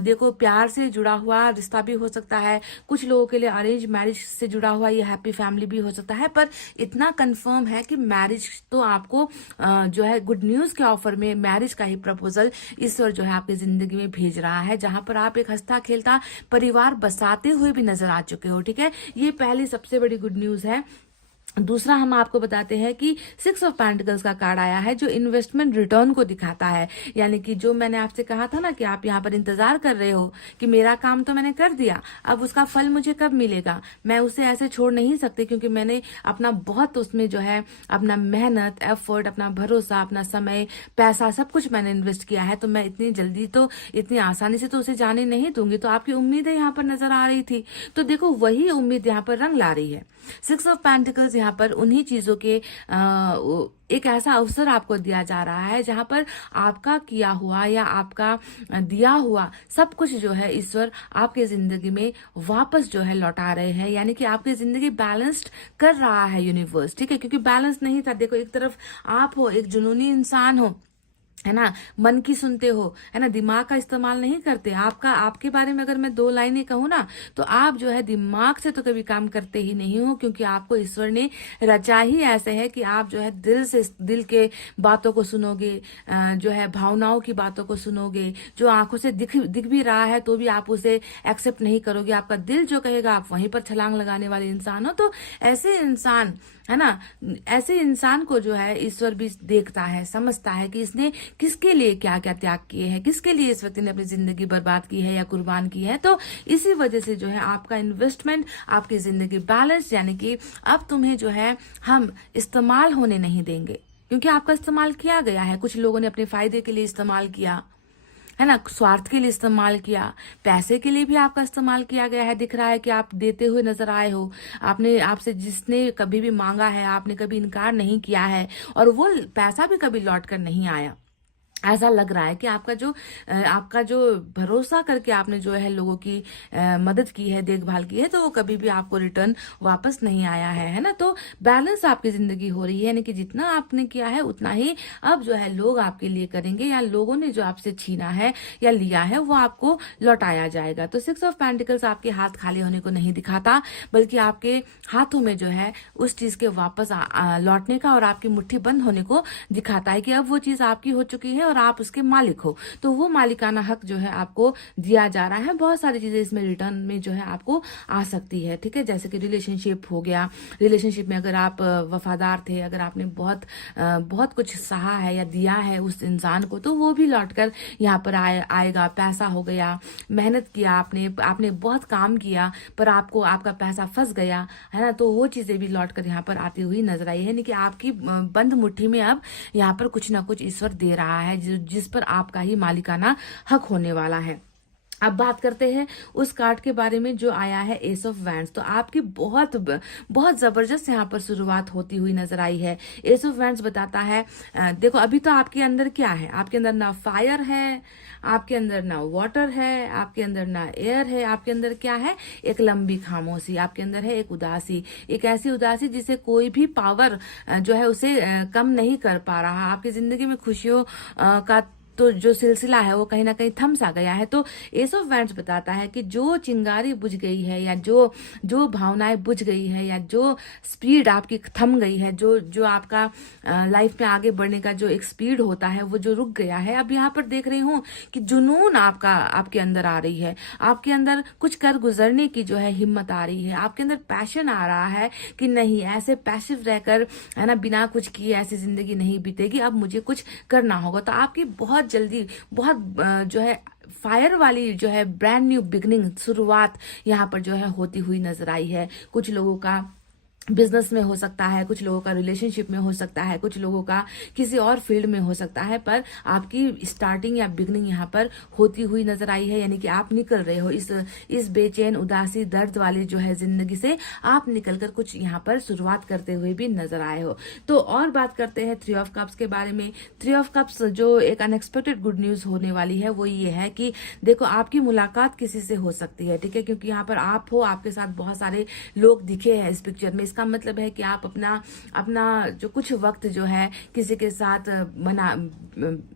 देखो प्यार से जुड़ा हुआ रिश्ता भी हो सकता है, कुछ लोगों के लिए अरेंज मैरिज से जुड़ा हुआ ये हैप्पी फैमिली भी हो सकता है, पर इतना कंफर्म है कि मैरिज तो आपको जो है गुड न्यूज के ऑफर में मैरिज का ही प्रपोजल ईश्वर जो है आपकी जिंदगी में भेज रहा है, जहां पर आप एक हंसता खेलता परिवार बसाते हुए भी नजर आ चुके हो। ठीक है, ये पहली सबसे बड़ी गुड न्यूज है। दूसरा हम आपको बताते हैं कि 6 ऑफ पेंटिकल्स का कार्ड आया है जो इन्वेस्टमेंट रिटर्न को दिखाता है। यानी कि जो मैंने आपसे कहा था ना कि आप यहाँ पर इंतजार कर रहे हो कि मेरा काम तो मैंने कर दिया, अब उसका फल मुझे कब मिलेगा, मैं उसे ऐसे छोड़ नहीं सकती, क्योंकि मैंने अपना बहुत उसमें जो है अपना मेहनत, एफर्ट, अपना भरोसा, अपना समय, पैसा, सब कुछ मैंने इन्वेस्ट किया है। तो मैं इतनी जल्दी तो, इतनी आसानी से तो उसे जाने नहीं दूंगी। तो आपकी उम्मीदें यहाँ पर नजर आ रही थी, तो देखो वही उम्मीद यहाँ पर रंग ला रही है। 6 ऑफ पेंटिकल्स यहाँ पर उन्हीं चीजों के एक ऐसा अवसर आपको दिया जा रहा है जहां पर आपका किया हुआ या आपका दिया हुआ सब कुछ जो है ईश्वर आपके जिंदगी में वापस जो है लौटा रहे हैं। यानी कि आपकी जिंदगी बैलेंस्ड कर रहा है यूनिवर्स। ठीक है, क्योंकि बैलेंस नहीं था। देखो एक तरफ आप हो, एक जुनूनी इंसान हो, है ना, मन की सुनते हो, है ना, दिमाग का इस्तेमाल नहीं करते। आपके बारे में अगर मैं 2 लाइनें कहूँ ना, तो आप जो है दिमाग से तो कभी काम करते ही नहीं हो, क्योंकि आपको ईश्वर ने रचा ही ऐसे है कि आप जो है दिल के बातों को सुनोगे, जो है भावनाओं की बातों को सुनोगे। जो आंखों से दिख भी रहा है तो भी आप उसे एक्सेप्ट नहीं करोगे। आपका दिल जो कहेगा आप वहीं पर छलांग लगाने वाले इंसान हो। तो ऐसे इंसान, है ना, ऐसे इंसान को जो है ईश्वर भी देखता है, समझता है कि इसने किसके लिए क्या क्या त्याग किए हैं, किसके लिए इस व्यक्ति ने अपनी जिंदगी बर्बाद की है या कुर्बान की है। तो इसी वजह से जो है आपका इन्वेस्टमेंट, आपकी जिंदगी बैलेंस, यानी कि अब तुम्हें जो है हम इस्तेमाल होने नहीं देंगे, क्योंकि आपका इस्तेमाल किया गया है। कुछ लोगों ने अपने फायदे के लिए इस्तेमाल किया, है ना, स्वार्थ के लिए इस्तेमाल किया, पैसे के लिए भी आपका इस्तेमाल किया गया है। दिख रहा है कि आप देते हुए नजर आए हो। आपसे जिसने कभी भी मांगा है, आपने कभी इनकार नहीं किया है, और वो पैसा भी कभी लौट कर नहीं आया। ऐसा लग रहा है कि आपका जो भरोसा करके आपने जो है लोगों की मदद की है, देखभाल की है, तो वो कभी भी आपको रिटर्न वापस नहीं आया है ना। तो बैलेंस आपकी जिंदगी हो रही है, यानी कि जितना आपने किया है उतना ही अब जो है लोग आपके लिए करेंगे, या लोगों ने जो आपसे छीना है या लिया है वो आपको लौटाया जाएगा। तो 6 ऑफ पेंटिकल्स आपके हाथ खाली होने को नहीं दिखाता, बल्कि आपके हाथों में जो है उस चीज के वापस लौटने का और आपकी मुट्ठी बंद होने को दिखाता है कि अब वो चीज आपकी हो चुकी है और आप उसके मालिक हो। तो वो मालिकाना हक जो है आपको दिया जा रहा है। बहुत सारी चीजें इसमें रिटर्न में जो है आपको आ सकती है, ठीक है। जैसे कि रिलेशनशिप हो गया, रिलेशनशिप में अगर आप वफादार थे, अगर आपने बहुत कुछ सहा है या दिया है उस इंसान को, तो वो भी लौटकर यहाँ पर आएगा। पैसा हो गया, मेहनत किया आपने बहुत काम किया, पर आपका पैसा फंस गया, है ना, तो वो चीजें भी लौटकर यहाँ पर आती हुई नजर आई है। यानी कि आपकी बंद मुट्ठी में अब यहाँ पर कुछ ना कुछ ईश्वर दे रहा है, जिस पर आपका ही मालिकाना हक होने वाला है। अब बात करते हैं उस कार्ड के बारे में जो आया है एस ऑफ वैंड्स। तो आपकी बहुत जबरदस्त यहाँ पर शुरुआत होती हुई नजर आई है। एस ऑफ वैंड्स बताता है, देखो अभी तो आपके अंदर क्या है, आपके अंदर ना फायर है, आपके अंदर ना वाटर है, आपके अंदर ना एयर है, आपके अंदर क्या है, एक लंबी खामोशी, आपके अंदर है एक उदासी, एक ऐसी उदासी जिसे कोई भी पावर जो है उसे कम नहीं कर पा रहा। आपकी जिंदगी में खुशियों का तो जो सिलसिला है वो कहीं ना कहीं थम सा गया है। तो एस ऑफ वैंड्स बताता है कि जो चिंगारी बुझ गई है, या जो भावनाएं बुझ गई है, या जो स्पीड आपकी थम गई है, जो आपका लाइफ में आगे बढ़ने का जो एक स्पीड होता है वो जो रुक गया है, अब यहाँ पर देख रही हूँ कि जुनून आपके अंदर आ रही है। आपके अंदर कुछ कर गुजरने की जो है हिम्मत आ रही है। आपके अंदर पैशन आ रहा है कि नहीं, ऐसे पैसिव रहकर, है ना, बिना कुछ किए ऐसी जिंदगी नहीं बीतेगी, अब मुझे कुछ करना होगा। तो आपकी बहुत जल्दी जो है फायर वाली जो है ब्रांड न्यू बिगनिंग, शुरुआत यहाँ पर जो है होती हुई नजर आई है। कुछ लोगों का बिजनेस में हो सकता है, कुछ लोगों का रिलेशनशिप में हो सकता है, कुछ लोगों का किसी और फील्ड में हो सकता है, पर आपकी स्टार्टिंग या बिगनिंग यहाँ पर होती हुई नजर आई है। यानी कि आप निकल रहे हो इस बेचैन, उदासी, दर्द वाली जो है जिंदगी से आप निकलकर कुछ यहाँ पर शुरुआत करते हुए भी नजर आए हो। तो और बात करते हैं 3 ऑफ कप्स के बारे में। 3 ऑफ कप्स जो एक अनएक्सपेक्टेड गुड न्यूज होने वाली है वो ये है कि देखो आपकी मुलाकात किसी से हो सकती है, ठीक है, क्योंकि यहाँ पर आप हो, आपके साथ बहुत सारे लोग दिखे हैं इस पिक्चर में। इसका मतलब है कि आप अपना जो कुछ वक्त जो है किसी के साथ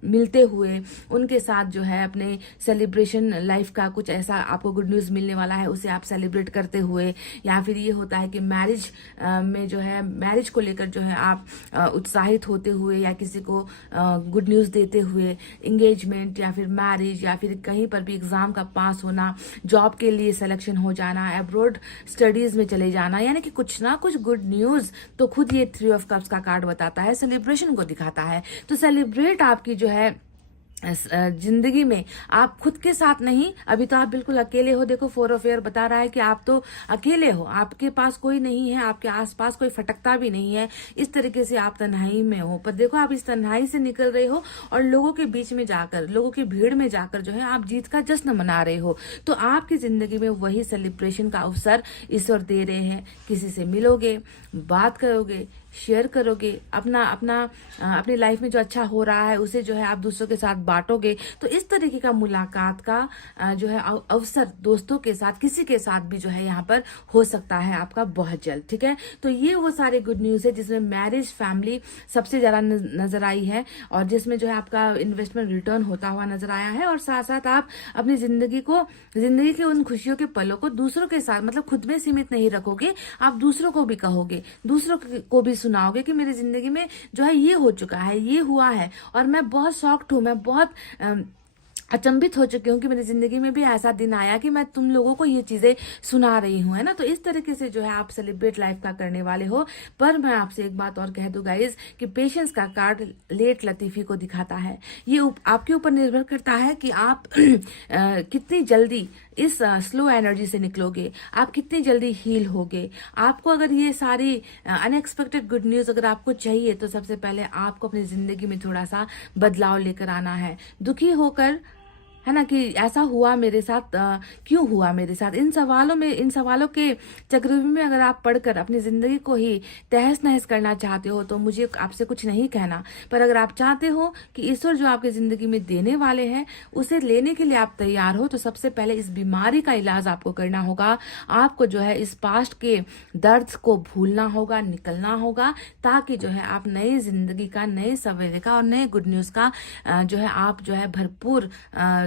मिलते हुए, उनके साथ जो है अपने सेलिब्रेशन लाइफ का कुछ ऐसा आपको गुड न्यूज मिलने वाला है, उसे आप सेलिब्रेट करते हुए, या फिर ये होता है कि मैरिज में जो है मैरिज को लेकर जो है आप उत्साहित होते हुए, या किसी को गुड न्यूज देते हुए, एंगेजमेंट या फिर मैरिज, या फिर कहीं पर भी एग्जाम का पास होना, जॉब के लिए सिलेक्शन हो जाना, अब्रॉड स्टडीज में चले जाना, यानी कि कुछ ना कुछ गुड न्यूज। तो खुद ये 3 ऑफ कप्स का कार्ड बताता है, सेलिब्रेशन को दिखाता है। तो सेलिब्रेट आपकी जो है जिंदगी में आप खुद के साथ नहीं, अभी तो आप बिल्कुल अकेले हो। देखो 4 ऑफ एयर बता रहा है कि आप तो अकेले हो, आपके पास कोई नहीं है, आपके आसपास कोई फटकता भी नहीं है, इस तरीके से आप तन्हाई में हो। पर देखो आप इस तन्हाई से निकल रहे हो और लोगों के बीच में जाकर, लोगों की भीड़ में जाकर जो है आप जीत का जश्न मना रहे हो। तो आपकी जिंदगी में वही सेलिब्रेशन का अवसर ईश्वर दे रहे हैं। किसी से मिलोगे, बात करोगे, शेयर करोगे, अपनी लाइफ में जो अच्छा हो रहा है उसे जो है आप दूसरों के साथ बांटोगे, तो इस तरीके का मुलाकात का जो है अवसर दोस्तों के साथ, किसी के साथ भी जो है यहाँ पर हो सकता है आपका बहुत जल्द। ठीक है, तो ये वो सारे गुड न्यूज है जिसमें मैरिज फैमिली सबसे ज्यादा नजर आई है, और जिसमें जो है आपका इन्वेस्टमेंट रिटर्न होता हुआ नजर आया है, और साथ साथ आप अपनी जिंदगी के उन खुशियों के पलों को दूसरों के साथ, मतलब खुद में सीमित नहीं रखोगे, आप दूसरों को भी कहोगे, दूसरों को भी सुनाओगे कि मेरी जिंदगी में जो है ये हो चुका है, ये हुआ है, और मैं बहुत शॉक्ड हूँ, मैं बहुत अचंभित हो चुकी हूँ कि मेरी जिंदगी में भी ऐसा दिन आया कि मैं तुम लोगों को ये चीजें सुना रही हूँ, है ना। तो इस तरीके से जो है आप सेलिब्रेट लाइफ का करने वाले हो। पर मैं आपसे एक बात और कह दूं गाइज कि पेशेंस का कार्ड लेट लतीफी को दिखाता है। ये आपके ऊपर निर्भर करता है कि आप कितनी जल्दी इस स्लो एनर्जी से निकलोगे, आप कितनी जल्दी हील होगे। आपको अगर ये सारी अनएक्सपेक्टेड गुड न्यूज अगर आपको चाहिए, तो सबसे पहले आपको अपनी जिंदगी में थोड़ा सा बदलाव लेकर आना है। दुखी होकर, है ना, कि ऐसा हुआ मेरे साथ, क्यों हुआ मेरे साथ, इन सवालों के चक्रव्यूह में अगर आप पढ़कर अपनी जिंदगी को ही तहस नहस करना चाहते हो, तो मुझे आपसे कुछ नहीं कहना। पर अगर आप चाहते हो कि ईश्वर जो आपकी जिंदगी में देने वाले हैं उसे लेने के लिए आप तैयार हो, तो सबसे पहले इस बीमारी का इलाज आपको करना होगा। आपको जो है इस पास्ट के दर्द को भूलना होगा, निकलना होगा, ताकि जो है आप नई जिंदगी का, नए सवेरे का और नए गुड न्यूज का जो है आप जो है भरपूर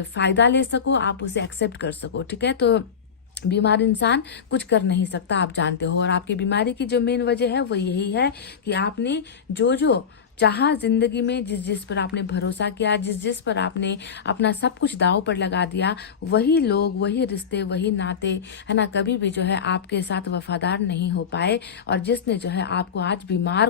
फायदा ले सको, आप उसे एक्सेप्ट कर सको। ठीक है, तो बीमार इंसान कुछ कर नहीं सकता, आप जानते हो। और आपकी बीमारी की जो मेन वजह है वो यही है कि आपने जो चाहा जिंदगी में, जिस पर आपने भरोसा किया, जिस पर आपने अपना सब कुछ दांव पर लगा दिया, वही लोग, वही रिश्ते, वही नाते, है ना, कभी भी जो है आपके साथ वफादार नहीं हो पाए। और जिसने जो है आपको आज बीमार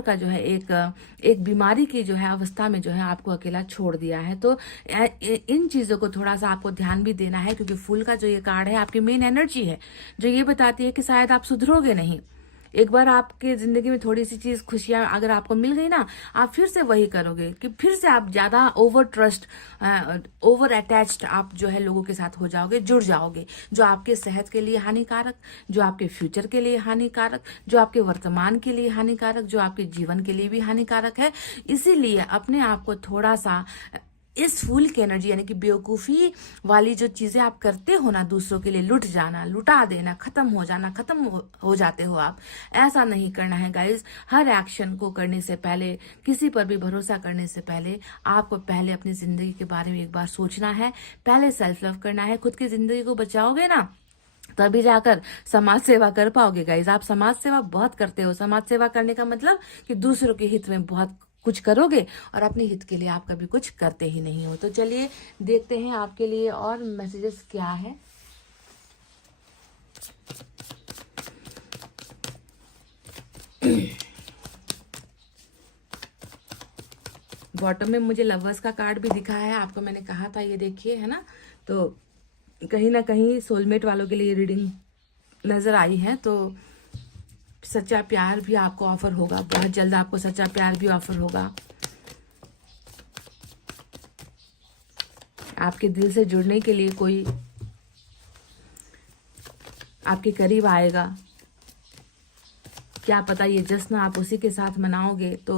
का जो है एक बीमारी की जो है अवस्था में जो है आपको अकेला छोड़ दिया है। तो इन चीजों को थोड़ा सा आपको ध्यान भी देना है, क्योंकि फूल का जो ये कार्ड है आपकी मेन एनर्जी है, जो ये बताती है कि शायद आप सुधरोगे नहीं। एक बार आपके जिंदगी में थोड़ी सी चीज, खुशियां अगर आपको मिल गई ना, आप फिर से वही करोगे कि फिर से आप ज्यादा ओवर अटैच्ड आप जो है लोगों के साथ हो जाओगे, जुड़ जाओगे, जो आपके सेहत के लिए हानिकारक, जो आपके फ्यूचर के लिए हानिकारक, जो आपके वर्तमान के लिए हानिकारक, जो आपके जीवन के लिए भी हानिकारक है। इसीलिए अपने आप को थोड़ा सा इस फूल की एनर्जी, यानी कि बेवकूफी वाली जो चीजें आप करते हो ना, दूसरों के लिए लुट जाना, लुटा देना, खत्म हो जाना, हो जाते हो आप, ऐसा नहीं करना है गाइज। हर एक्शन को करने से पहले, किसी पर भी भरोसा करने से पहले, आपको पहले अपनी जिंदगी के बारे में एक बार सोचना है, पहले सेल्फ लव करना है। खुद की जिंदगी को बचाओगे ना, तभी जाकर समाज सेवा कर पाओगे गाइज। आप समाज सेवा बहुत करते हो। समाज सेवा करने का मतलब कि दूसरों के हित में बहुत कुछ करोगे, और अपने हित के लिए आप कभी कुछ करते ही नहीं हो। तो चलिए देखते हैं आपके लिए और मैसेजेस क्या है। बॉटम में मुझे लवर्स का कार्ड भी दिखा है, आपको मैंने कहा था, ये देखिए, है ना। तो कहीं ना कहीं सोलमेट वालों के लिए रीडिंग नजर आई है। तो सच्चा प्यार भी आपको ऑफर होगा, बहुत जल्द आपको सच्चा प्यार भी ऑफर होगा। आपके दिल से जुड़ने के लिए कोई आपके करीब आएगा। क्या पता ये जश्न आप उसी के साथ मनाओगे। तो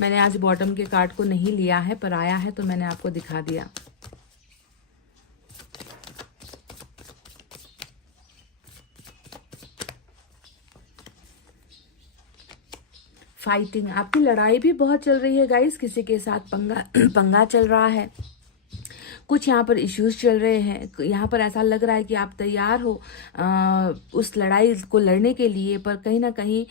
मैंने आज बॉटम के कार्ड को नहीं लिया है, पर आया है तो मैंने आपको दिखा दिया। फाइटिंग, आपकी लड़ाई भी बहुत चल रही है गाइस, किसी के साथ पंगा चल रहा है, कुछ यहाँ पर इश्यूज चल रहे हैं। यहाँ पर ऐसा लग रहा है कि आप तैयार हो उस लड़ाई को लड़ने के लिए, पर कहीं ना कहीं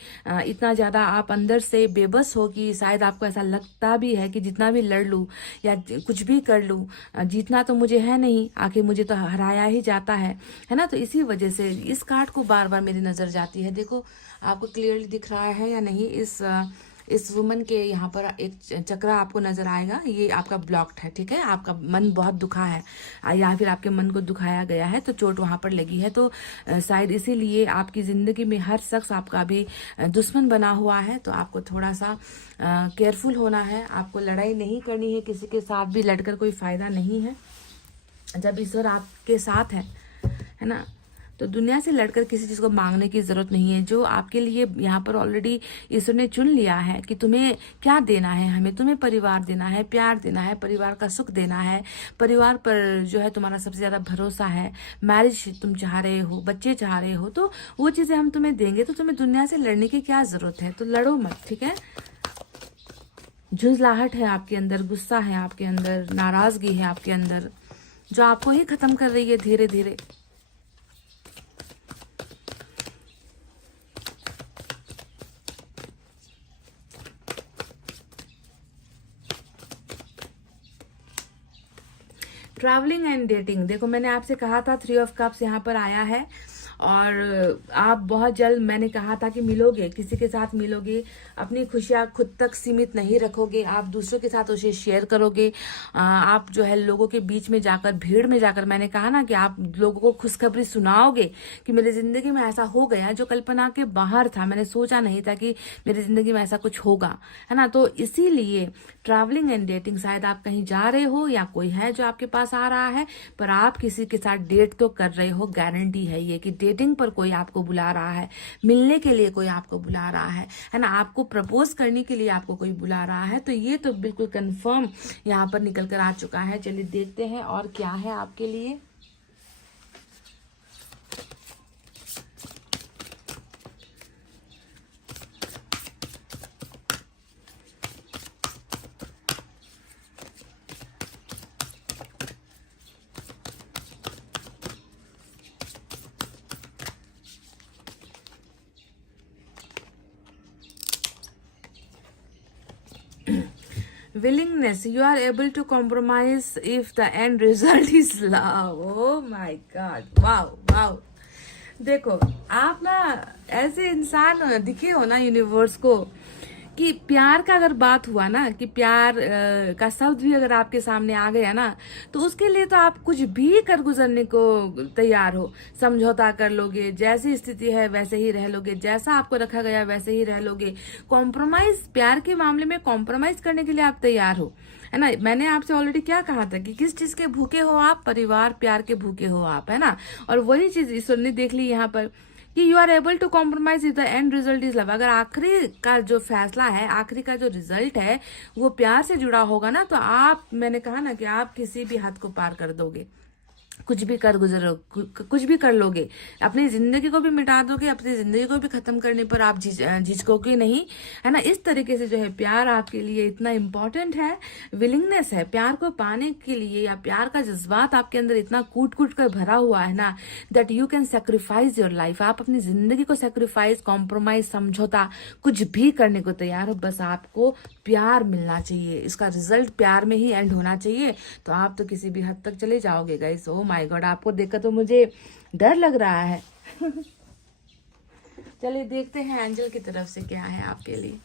इतना ज़्यादा आप अंदर से बेबस हो कि शायद आपको ऐसा लगता भी है कि जितना भी लड़ लूँ या कुछ भी कर लूँ, जीतना तो मुझे है नहीं, आखिर मुझे तो हराया ही जाता है ना। तो इसी वजह से इस कार्ड को बार बार मेरी नज़र जाती है। देखो आपको क्लियरली दिख रहा है या नहीं, इस वुमन के यहाँ पर एक चक्र आपको नजर आएगा, ये आपका ब्लॉक्ड है। ठीक है, आपका मन बहुत दुखा है, या फिर आपके मन को दुखाया गया है, तो चोट वहां पर लगी है। तो शायद इसीलिए आपकी जिंदगी में हर शख्स आपका भी दुश्मन बना हुआ है। तो आपको थोड़ा सा केयरफुल होना है, आपको लड़ाई नहीं करनी है, किसी के साथ भी लड़कर कोई फायदा नहीं है। जब ईश्वर आपके साथ है ना, तो दुनिया से लड़कर किसी चीज को मांगने की जरूरत नहीं है। जो आपके लिए यहाँ पर ऑलरेडी ईश्वर ने चुन लिया है कि तुम्हें क्या देना है, हमें तुम्हें परिवार देना है, प्यार देना है, परिवार का सुख देना है, परिवार पर जो है तुम्हारा सबसे ज्यादा भरोसा है, मैरिज तुम चाह रहे हो, बच्चे चाह रहे हो, तो वो चीजें हम तुम्हें देंगे। तो तुम्हें दुनिया से लड़ने की क्या जरूरत है? तो लड़ो मत, ठीक है। झुंझलाहट है आपके अंदर, गुस्सा है आपके अंदर, नाराजगी है आपके अंदर, जो आपको ही खत्म कर रही है धीरे धीरे। ट्रैवलिंग एंड डेटिंग, देखो मैंने आपसे कहा था 3 ऑफ कप्स यहाँ पर आया है, और आप बहुत जल्द, मैंने कहा था कि मिलोगे, किसी के साथ मिलोगे, अपनी खुशियां खुद तक सीमित नहीं रखोगे, आप दूसरों के साथ उसे शेयर करोगे। आप जो है लोगों के बीच में जाकर, भीड़ में जाकर, मैंने कहा ना कि आप लोगों को खुशखबरी सुनाओगे कि मेरी जिंदगी में ऐसा हो गया जो कल्पना के बाहर था, मैंने सोचा नहीं था कि मेरी जिंदगी में ऐसा कुछ होगा, है ना। तो इसीलिए ट्रैवलिंग एंड डेटिंग, शायद आप कहीं जा रहे हो या कोई है जो आपके पास आ रहा है, पर आप किसी के साथ डेट तो कर रहे हो। गारंटी है ये कि डेटिंग पर कोई आपको बुला रहा है, मिलने के लिए कोई आपको बुला रहा है ना, आपको प्रपोज करने के लिए आपको कोई बुला रहा है। तो ये तो बिल्कुल कंफर्म यहाँ पर निकल कर आ चुका है। चलिए देखते हैं और क्या है आपके लिए। Willingness, you are able to compromise if the end result is love. Oh my God, wow, wow. देखो आप ना ऐसे इंसान दिखे हो ना यूनिवर्स को कि प्यार का अगर बात हुआ ना, कि प्यार का शब्द भी अगर आपके सामने आ गया ना, तो उसके लिए तो आप कुछ भी कर गुजरने को तैयार हो। समझौता कर लोगे, जैसी स्थिति है वैसे ही रह लोगे, जैसा आपको रखा गया वैसे ही रह लोगे। कॉम्प्रोमाइज, प्यार के मामले में कॉम्प्रोमाइज करने के लिए आप तैयार हो, है ना। मैंने आपसे ऑलरेडी क्या कहा था कि किस चीज के भूखे हो आप? परिवार, प्यार के भूखे हो आप, है ना। और वही चीज ईश्वर ने देख ली यहाँ पर कि you are able to compromise if the end result is love. अगर आखिरी का जो फैसला है, आखिरी का जो रिजल्ट है वो प्यार से जुड़ा होगा ना, तो आप, मैंने कहा ना कि आप किसी भी हद को पार कर दोगे, कुछ भी कर गुजरो, कुछ भी कर लोगे, अपनी जिंदगी को भी मिटा दोगे, अपनी जिंदगी को भी खत्म करने पर आप झिझकोगे नहीं, है ना। इस तरीके से जो है प्यार आपके लिए इतना इम्पोर्टेंट है। विलिंगनेस है प्यार को पाने के लिए, या प्यार का जज्बात आपके अंदर इतना कूट कूट कर भरा हुआ है ना, that you can sacrifice your life. आप अपनी जिंदगी को सेक्रीफाइस, कॉम्प्रोमाइज, समझौता कुछ भी करने को तैयार हो, बस आपको प्यार मिलना चाहिए, इसका रिजल्ट प्यार में ही एंड होना चाहिए। तो आप तो किसी भी हद तक चले जाओगे गाइस। ओ माय गॉड, आपको देखकर तो मुझे डर लग रहा है। चलिए देखते हैं एंजल की तरफ से क्या है आपके लिए।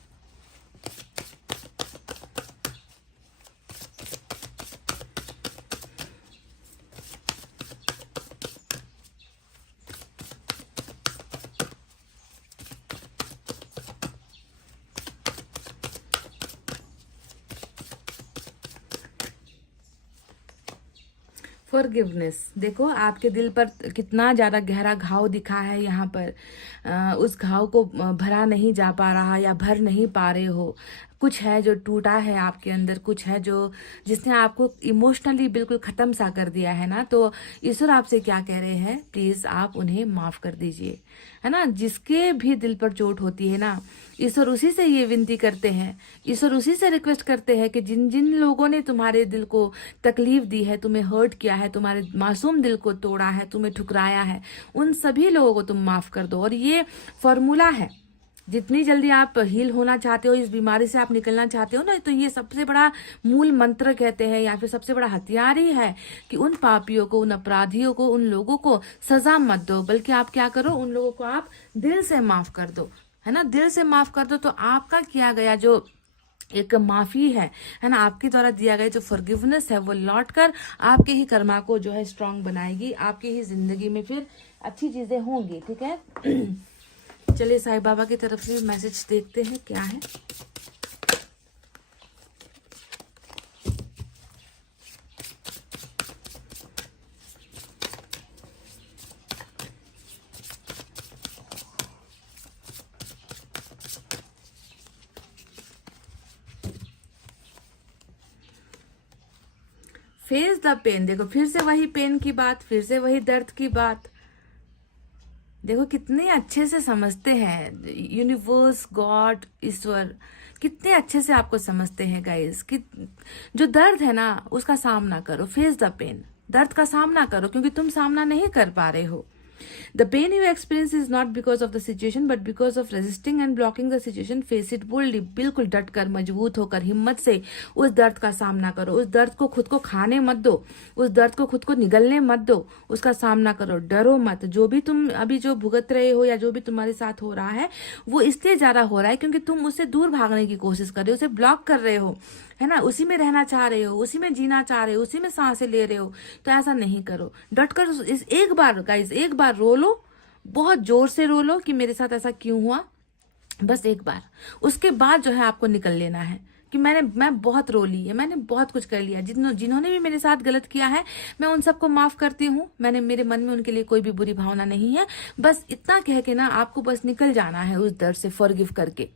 फॉरगिवनेस, देखो आपके दिल पर कितना ज्यादा गहरा घाव दिखा है यहाँ पर। उस घाव को भरा नहीं जा पा रहा, या भर नहीं पा रहे हो। कुछ है जो टूटा है आपके अंदर, कुछ है जो जिसने आपको इमोशनली बिल्कुल खत्म सा कर दिया है ना। तो ईश्वर आपसे क्या कह रहे हैं, प्लीज आप उन्हें माफ कर दीजिए, है ना। जिसके भी दिल पर चोट होती है ना, ईश्वर उसी से ये विनती करते हैं, ईश्वर उसी से रिक्वेस्ट करते हैं कि जिन जिन लोगों ने तुम्हारे दिल को तकलीफ दी है, तुम्हें हर्ट किया है, तुम्हारे मासूम दिल को तोड़ा है, तुम्हें ठुकराया है, उन सभी लोगों को तुम माफ कर दो। और ये फॉर्मूला है, जितनी जल्दी आप हील होना चाहते हो, इस बीमारी से आप निकलना चाहते हो ना, तो ये सबसे बड़ा मूल मंत्र कहते हैं, या फिर सबसे बड़ा हथियार ही है कि उन पापियों को, उन अपराधियों को, उन लोगों को सजा मत दो, बल्कि आप क्या करो, उन लोगों को आप दिल से माफ कर दो, है ना। दिल से माफ कर दो, तो आपका किया गया जो एक माफी है ना, आपके द्वारा दिया गया जो फॉरगिवनेस है, वो लौट कर आपके ही कर्मा को जो है स्ट्रांग बनाएगी, आपकी ही जिंदगी में फिर अच्छी चीजें होंगी, ठीक है। चलिए साईं बाबा की तरफ से मैसेज देखते हैं क्या है। Face the pain. देखो फिर से वही पेन की बात, फिर से वही दर्द की बात। देखो कितने अच्छे से समझते हैं यूनिवर्स, गॉड, ईश्वर कितने अच्छे से आपको समझते हैं गाइस कि जो दर्द है ना उसका सामना करो, फेस द पेन, दर्द का सामना करो, क्योंकि तुम सामना नहीं कर पा रहे हो। The pain you experience is not because of the situation, but because of resisting and blocking the situation. Face it boldly. बिल्कुल डट कर, मजबूत होकर, हिम्मत से उस दर्द का सामना करो। उस दर्द को खुद को खाने मत दो, उस दर्द को खुद को निगलने मत दो, उसका सामना करो। डरो मत। जो भी तुम अभी जो भुगत रहे हो या जो भी तुम्हारे साथ हो रहा है वो इसलिए ज्यादा हो रहा है क्योंकि तुम उससे दूर भागने की कोशिश कर रहे हो, उसे ब्लॉक कर रहे हो, है ना, उसी में रहना चाह रहे हो, उसी में जीना चाह रहे हो, उसी में सांसें ले रहे हो। तो ऐसा नहीं करो। डट कर इस एक बार गाइस, एक बार रो लो, बहुत जोर से रो लो कि मेरे साथ ऐसा क्यों हुआ, बस एक बार। उसके बाद जो है आपको निकल लेना है कि मैं बहुत रो ली है, मैंने बहुत कुछ कर लिया। जिन्होंने भी मेरे साथ गलत किया है मैं उन सबको माफ करती हूँ। मेरे मन में उनके लिए कोई भी बुरी भावना नहीं है। बस इतना कह के ना आपको बस निकल जाना है उस दर्द से, फॉरगिव करके।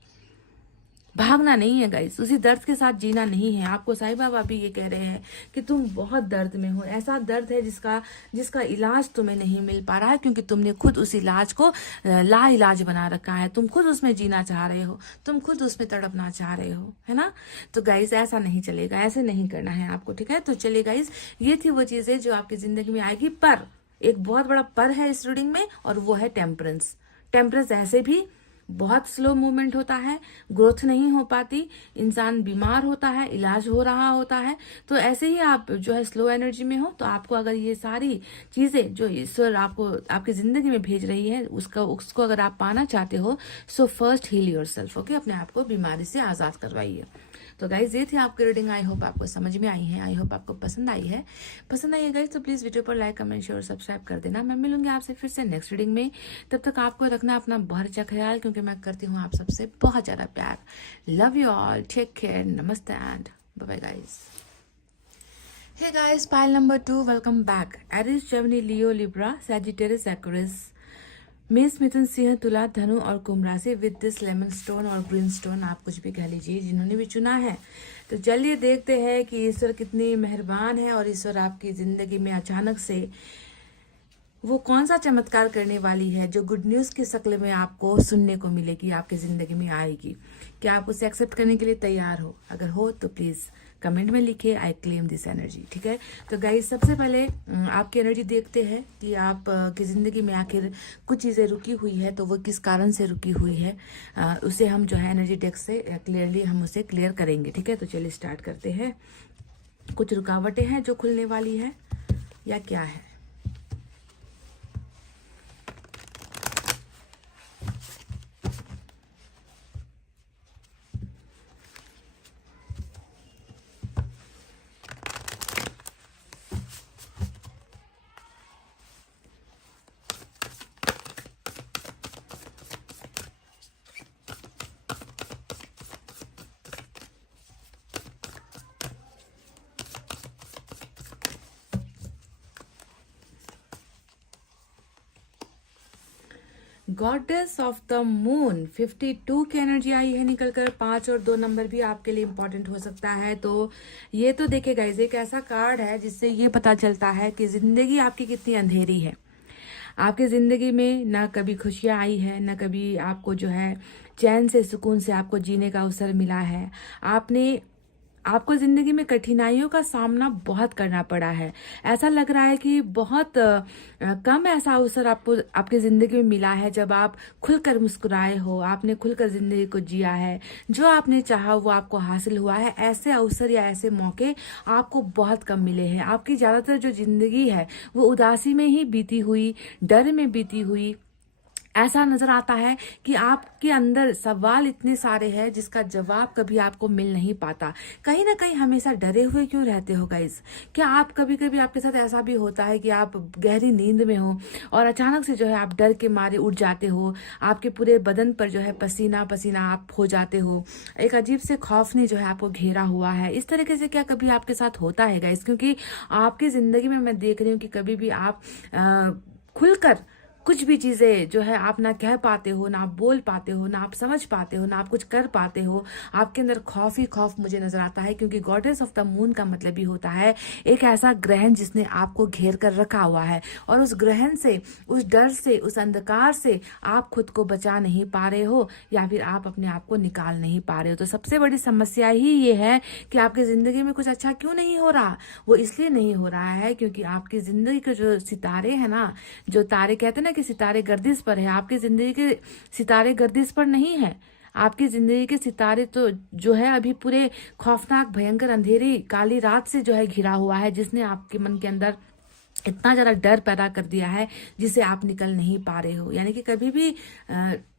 भागना नहीं है गाइस, उसी दर्द के साथ जीना नहीं है। आपको साईं बाबा भी ये कह रहे हैं कि तुम बहुत दर्द में हो। ऐसा दर्द है जिसका इलाज तुम्हें नहीं मिल पा रहा है क्योंकि तुमने खुद उस इलाज को ला इलाज बना रखा है। तुम खुद उसमें जीना चाह रहे हो, तुम खुद उसमें तड़पना चाह रहे हो, है ना। तो गाइस ऐसा नहीं चलेगा, ऐसे नहीं करना है आपको, ठीक है। तो चलिए गाइस, ये थी वो चीजें जो आपकी जिंदगी में आएगी। पर एक बहुत बड़ा पर है इस रीडिंग में, और वो है टेम्परेंस। टेम्परेंस ऐसे भी बहुत स्लो मूवमेंट होता है, ग्रोथ नहीं हो पाती, इंसान बीमार होता है, इलाज हो रहा होता है। तो ऐसे ही आप जो है स्लो एनर्जी में हो, तो आपको अगर ये सारी चीजें जो ईश्वर आपको आपकी जिंदगी में भेज रही है उसको अगर आप पाना चाहते हो, so first heal yourself. Okay, अपने आप को बीमारी से आजाद करवाइए। तो गाइज ये थी आपकी रीडिंग। आई होप आपको समझ में आई है, आई होप आपको पसंद आई है। पसंद आई है गाइज तो प्लीज वीडियो पर लाइक, कमेंट, शेयर और सब्सक्राइब कर देना। मैं मिलूंगी आपसे फिर से नेक्स्ट रीडिंग में। तब तक आपको रखना अपना बहुत अच्छा ख्याल, क्योंकि मैं करती हूँ आप सबसे बहुत ज्यादा प्यार। Love you all, take care, नमस्ते and bye bye guys. Hey guys, pile number 2, welcome back. Aries, Gemini, Leo, Libra, Sagittarius, Aquarius, मेष, मिथुन, सिंह, तुला, धनु और कुंभ राशि विद दिस लेमन स्टोन और ग्रीन स्टोन, आप कुछ भी कह लीजिए, जिन्होंने भी चुना है। तो चलिए देखते हैं कि ईश्वर कितनी मेहरबान है और ईश्वर आपकी जिंदगी में अचानक से वो कौन सा चमत्कार करने वाली है जो गुड न्यूज की शक्ल में आपको सुनने को मिलेगी, आपकी जिंदगी में आएगी। क्या आप उसे एक्सेप्ट करने के लिए तैयार हो? अगर हो तो प्लीज कमेंट में लिखिए आई क्लेम दिस एनर्जी, ठीक है। तो गाइस सबसे पहले आपकी एनर्जी देखते हैं कि आप की जिंदगी में आखिर कुछ चीजें रुकी हुई है, तो वो किस कारण से रुकी हुई है, उसे हम जो है एनर्जी डेस्क से क्लियरली हम उसे क्लियर करेंगे, ठीक है। तो चलिए स्टार्ट करते हैं। कुछ रुकावटें हैं जो खुलने वाली है या क्या है? गॉडेस ऑफ द मून 52 की एनर्जी आई है निकलकर। 5 और 2 नंबर भी आपके लिए इंपॉर्टेंट हो सकता है। तो ये तो देखिए गाइस, एक ऐसा कार्ड है जिससे ये पता चलता है कि जिंदगी आपकी कितनी अंधेरी है। आपकी जिंदगी में ना कभी खुशियां आई है, ना कभी आपको जो है चैन से, सुकून से आपको जीने का अवसर मिला है। आपको जिंदगी में कठिनाइयों का सामना बहुत करना पड़ा है। ऐसा लग रहा है कि बहुत कम ऐसा अवसर आपको आपकी जिंदगी में मिला है जब आप खुलकर मुस्कुराए हो, आपने खुलकर जिंदगी को जिया है, जो आपने चाहा वो आपको हासिल हुआ है। ऐसे अवसर या ऐसे मौके आपको बहुत कम मिले हैं। आपकी ज्यादातर जो जिंदगी है वो उदासी में ही बीती हुई, डर में बीती हुई। ऐसा नजर आता है कि आपके अंदर सवाल इतने सारे हैं जिसका जवाब कभी आपको मिल नहीं पाता। कहीं ना कहीं हमेशा डरे हुए क्यों रहते हो गाइस? क्या आप कभी कभी आपके साथ ऐसा भी होता है कि आप गहरी नींद में हो और अचानक से जो है आप डर के मारे उठ जाते हो, आपके पूरे बदन पर जो है पसीना पसीना आप हो जाते हो, एक अजीब से खौफ ने जो है आपको घेरा हुआ है। इस तरीके से क्या कभी आपके साथ होता है गाइस? क्योंकि आपकी जिंदगी में मैं देख रही हूँ कि कभी भी आप खुलकर कुछ भी चीजें जो है आप ना कह पाते हो, ना आप बोल पाते हो, ना आप समझ पाते हो, ना आप कुछ कर पाते हो। आपके अंदर खौफ ही खौफ मुझे नजर आता है, क्योंकि गॉडेस ऑफ द मून का मतलब ही होता है एक ऐसा ग्रहण जिसने आपको घेर कर रखा हुआ है, और उस ग्रहण से, उस डर से, उस अंधकार से आप खुद को बचा नहीं पा रहे हो, या फिर आप अपने आप को निकाल नहीं पा रहे हो। तो सबसे बड़ी समस्या ही ये है कि आपकी जिंदगी में कुछ अच्छा क्यों नहीं हो रहा। वो इसलिए नहीं हो रहा है क्योंकि आपकी जिंदगी के जो सितारे हैं ना, जो तारे कहते हैं ना कि सितारे गर्दिश पर है, आपकी जिंदगी के सितारे गर्दिश पर नहीं है। आपकी जिंदगी के सितारे तो जो है अभी पूरे खौफनाक भयंकर अंधेरी काली रात से जो है घिरा हुआ है, जिसने आपके मन के अंदर इतना ज्यादा डर पैदा कर दिया है जिसे आप निकल नहीं पा रहे हो। यानी कि कभी भी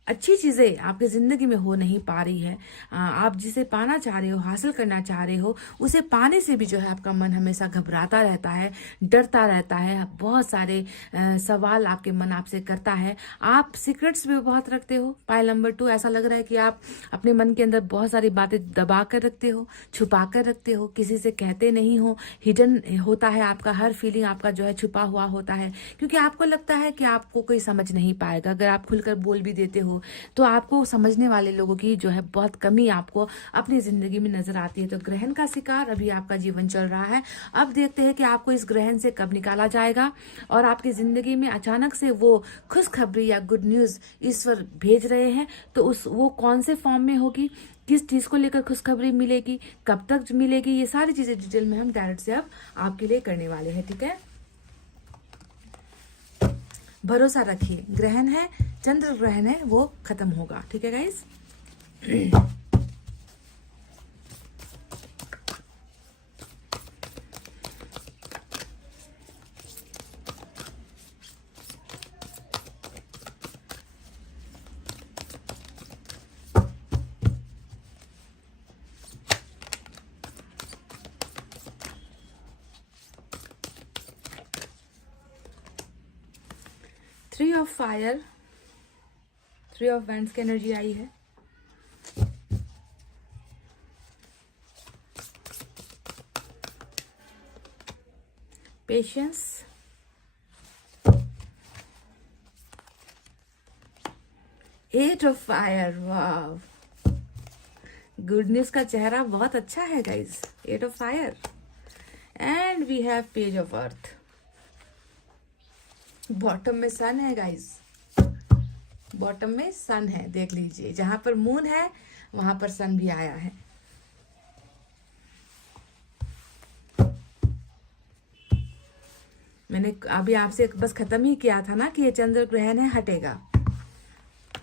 अच्छी चीजें आपकी जिंदगी में हो नहीं पा रही है। आप जिसे पाना चाह रहे हो, हासिल करना चाह रहे हो, उसे पाने से भी जो है आपका मन हमेशा घबराता रहता है, डरता रहता है। बहुत सारे सवाल आपके मन आपसे करता है। आप सीक्रेट्स भी बहुत रखते हो। पाइल नंबर 2, ऐसा लग रहा है कि आप अपने मन के अंदर बहुत सारी बातें दबा कर रखते हो, छुपा कर रखते हो, किसी से कहते नहीं हो। हिडन होता है आपका हर फीलिंग, आपका जो है छुपा हुआ होता है, क्योंकि आपको लगता है कि आपको कोई समझ नहीं पाएगा। अगर आप खुलकर बोल भी देते हो तो आपको समझने वाले लोगों की जो है बहुत कमी आपको अपनी जिंदगी में नजर आती है। तो ग्रहण का शिकार अभी आपका जीवन चल रहा है। अब देखते हैं कि आपको इस ग्रहण से कब निकाला जाएगा, और आपकी जिंदगी में अचानक से वो खुशखबरी या गुड न्यूज ईश्वर भेज रहे हैं, तो वो कौन से फॉर्म में होगी, किस चीज को लेकर खुशखबरी मिलेगी, कब तक मिलेगी, ये सारी चीजें डिटेल में हम डायरेक्ट से अब आपके लिए करने वाले हैं। ठीक है, भरोसा रखिए, ग्रहण है, चंद्र ग्रहण है, वो खत्म होगा। ठीक है guys. 3 of fire, 3 of wands की एनर्जी आई है। Patience, eight of fire. Wow, good news का चेहरा बहुत अच्छा है guys. 8 of fire and we have page of earth. Bottom में सन है गाइज, बॉटम में सन है, देख लीजिए। जहां पर मून है वहां पर सन भी आया है। मैंने अभी आपसे बस खत्म ही किया था ना कि ये चंद्र ग्रहण है, हटेगा,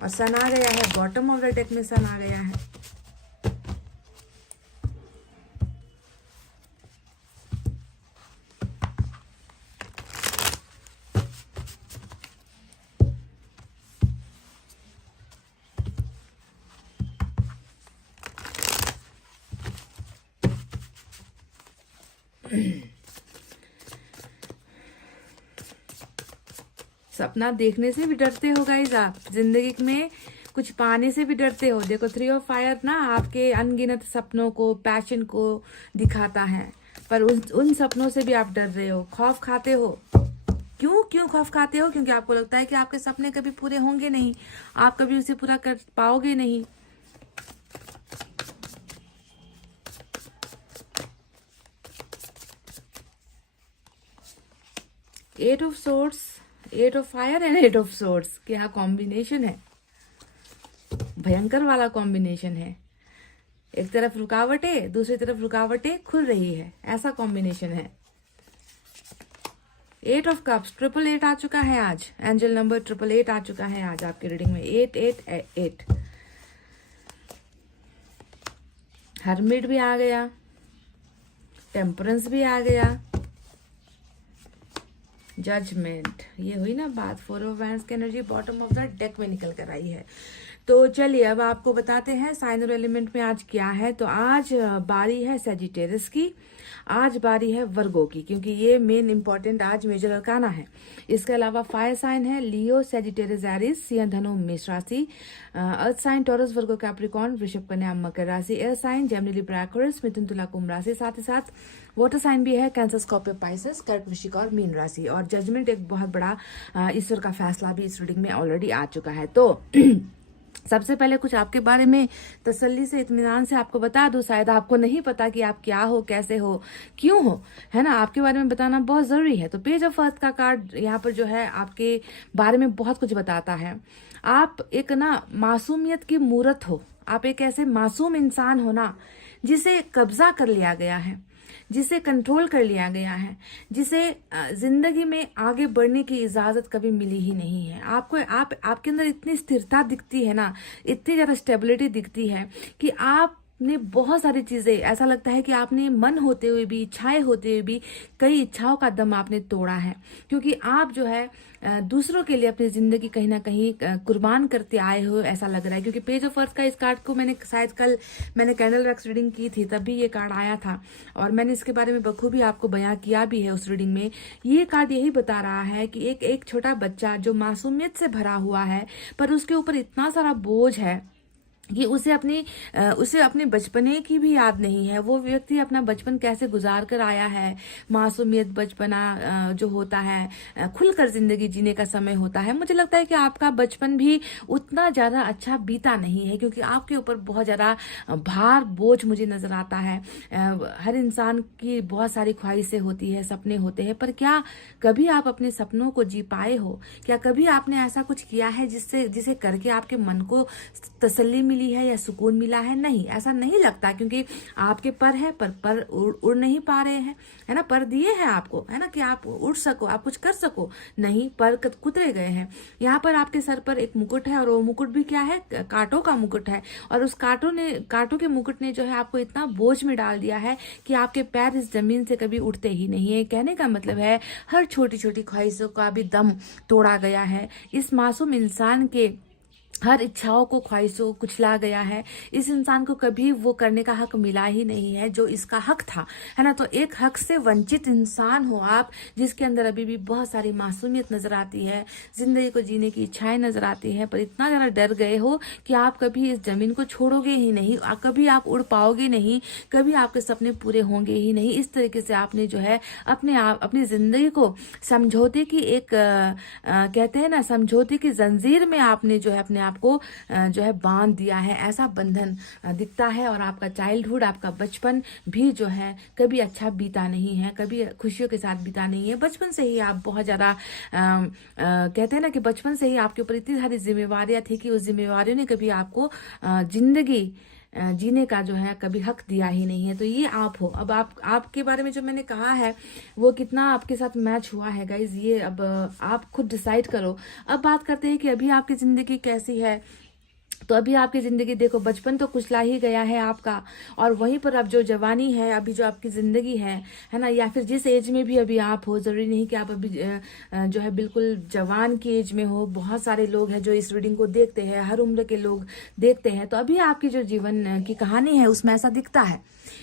और सन आ गया है। बॉटम ऑफ द डेक में सन आ गया है। सपना देखने से भी डरते हो गाइस आप, जिंदगी में कुछ पाने से भी डरते हो। देखो 3 ऑफ फायर ना आपके अनगिनत सपनों को, पैशन को दिखाता है, पर उन सपनों से भी आप डर रहे हो, खौफ खाते हो। क्यों खौफ खाते हो? क्योंकि आपको लगता है कि आपके सपने कभी पूरे होंगे नहीं, आप कभी उसे पूरा कर पाओगे नहीं। Eight of swords, 8 of fire and 8 of swords, क्या कॉम्बिनेशन है, भयंकर वाला कॉम्बिनेशन है। एक तरफ रुकावटें, दूसरी तरफ रुकावटें खुल रही है, ऐसा कॉम्बिनेशन है। 8 ऑफ कप्स, 888 आ चुका है आज, एंजल नंबर 888 आ चुका है आज आपकी रीडिंग में। 888। हर्मिट भी आ गया, टेम्परेंस भी आ गया, जजमेंट, ये हुई ना बात। 4 ऑफ वैंड्स की energy bottom of the deck में निकल कर आई है। तो चलिए अब आपको बताते हैं साइन और एलिमेंट में आज क्या है। तो आज बारी है सेजिटेरियस की, आज बारी है वर्गो की, क्योंकि ये मेन इंपॉर्टेंट आज मेजर अरकाना है। इसके अलावा फायर साइन है लियो, सेजिटेरियस, एरिस, सिंह, धनु, मेष राशि। Earth sign Taurus, Virgo, Capricorn, वृषभ, कन्या, मकर राशि। Air sign Gemini, Libra, Aquarius, मिथुन, तुला, कुंभ राशि। साथ ही साथ वाटर साइन भी है कैंसर, स्कॉर्पियो, पाइसेस, कर्क, वृश्चिक और मीन राशि। और जजमेंट एक बहुत बड़ा ईश्वर का फैसला भी इस रीडिंग में ऑलरेडी आ चुका है। तो सबसे पहले कुछ आपके बारे में तसल्ली से, इत्मीनान से आपको बता दूं, शायद आपको नहीं पता कि आप क्या हो, कैसे हो, क्यों हो, है ना। आपके बारे में बताना बहुत जरूरी है। तो पेज ऑफ अर्थ का कार्ड यहाँ पर जो है आपके बारे में बहुत कुछ बताता है। आप एक ना मासूमियत की मूर्त हो, आप एक ऐसे मासूम इंसान हो ना जिसे कब्जा कर लिया गया है, जिसे कंट्रोल कर लिया गया है, जिसे जिंदगी में आगे बढ़ने की इजाजत कभी मिली ही नहीं है। आपके अंदर इतनी स्थिरता दिखती है ना, इतनी ज्यादा स्टेबिलिटी दिखती है कि आपने बहुत सारी चीजें, ऐसा लगता है कि आपने मन होते हुए भी, इच्छाएं होते हुए भी कई इच्छाओं का दम आपने तोड़ा है। क्योंकि आप जो है दूसरों के लिए अपनी जिंदगी कहीं ना कहीं कुर्बान करते आए हो, ऐसा लग रहा है। क्योंकि पेज ऑफ अर्थ का इस कार्ड को मैंने शायद कल कैंडल वैक्स रीडिंग की थी, तब भी ये कार्ड आया था और मैंने इसके बारे में बखूबी आपको बयां किया भी है उस रीडिंग में। ये कार्ड यही बता रहा है कि एक छोटा बच्चा जो मासूमियत से भरा हुआ है, पर उसके ऊपर इतना सारा बोझ है कि उसे अपने बचपने की भी याद नहीं है। वो व्यक्ति अपना बचपन कैसे गुजार कर आया है, मासूमियत, बचपना जो होता है, खुलकर जिंदगी जीने का समय होता है। मुझे लगता है कि आपका बचपन भी उतना ज्यादा अच्छा बीता नहीं है, क्योंकि आपके ऊपर बहुत ज्यादा भार, बोझ मुझे नजर आता है। हर इंसान की बहुत सारी ख्वाहिशें होती है, सपने होते हैं, पर क्या कभी आप अपने सपनों को जी पाए हो? क्या कभी आपने ऐसा कुछ किया है जिसे करके आपके मन को तसल्ली मिली है या सुकून मिला है? नहीं, ऐसा नहीं लगता, क्योंकि आपके पर है, पर उड़ नहीं पा रहे हैं, है ना। पर दिए हैं आपको, है ना, कि आप उड़ सको, आप कुछ कर सको, नहीं, पर कुतरे गए हैं। यहाँ पर आपके सर पर एक मुकुट है और वो मुकुट भी क्या है? कांटों का मुकुट है। और उस कांटों के मुकुट ने जो है आपको इतना बोझ में डाल दिया है कि आपके पैर इस जमीन से कभी उठते ही नहीं है। कहने का मतलब है हर छोटी छोटी ख्वाहिशों का भी दम तोड़ा गया है। इस मासूम इंसान के हर इच्छाओं को, ख्वाहिशों को कुचला गया है। इस इंसान को कभी वो करने का हक मिला ही नहीं है जो इसका हक था, है ना। तो एक हक से वंचित इंसान हो आप, जिसके अंदर अभी भी बहुत सारी मासूमियत नजर आती है, जिंदगी को जीने की इच्छाएं नजर आती है, पर इतना ज्यादा डर गए हो कि आप कभी इस जमीन को छोड़ोगे ही नहीं, कभी आप उड़ पाओगे नहीं, कभी आपके सपने पूरे होंगे ही नहीं। इस तरीके से आपने जो है अपनी जिंदगी को समझौते की कहते हैं ना, समझौते की जंजीर में आपने जो है अपने आपको जो है बांध दिया है, ऐसा बंधन दिखता है। और आपका चाइल्डहुड, आपका बचपन भी जो है कभी अच्छा बीता नहीं है, कभी खुशियों के साथ बीता नहीं है। बचपन से ही आप बहुत ज्यादा कहते हैं ना कि बचपन से ही आपके ऊपर इतनी सारी जिम्मेवारियां थी कि उस जिम्मेवारियों ने कभी आपको जिंदगी जीने का जो है कभी हक दिया ही नहीं है। तो ये आप हो। अब आपके बारे में जो मैंने कहा है वो कितना आपके साथ मैच हुआ है गाइज, ये अब आप खुद डिसाइड करो। अब बात करते हैं कि अभी आपकी जिंदगी कैसी है। तो अभी आपकी जिंदगी देखो, बचपन तो कुचला ही गया है आपका, और वहीं पर अब जो जवानी है, अभी जो आपकी जिंदगी है ना, या फिर जिस एज में भी अभी आप हो, जरूरी नहीं कि आप अभी जो है बिल्कुल जवान की एज में हो। बहुत सारे लोग हैं जो इस रीडिंग को देखते हैं, हर उम्र के लोग देखते हैं। तो अभी आपकी जो जीवन की कहानी है उसमें ऐसा दिखता है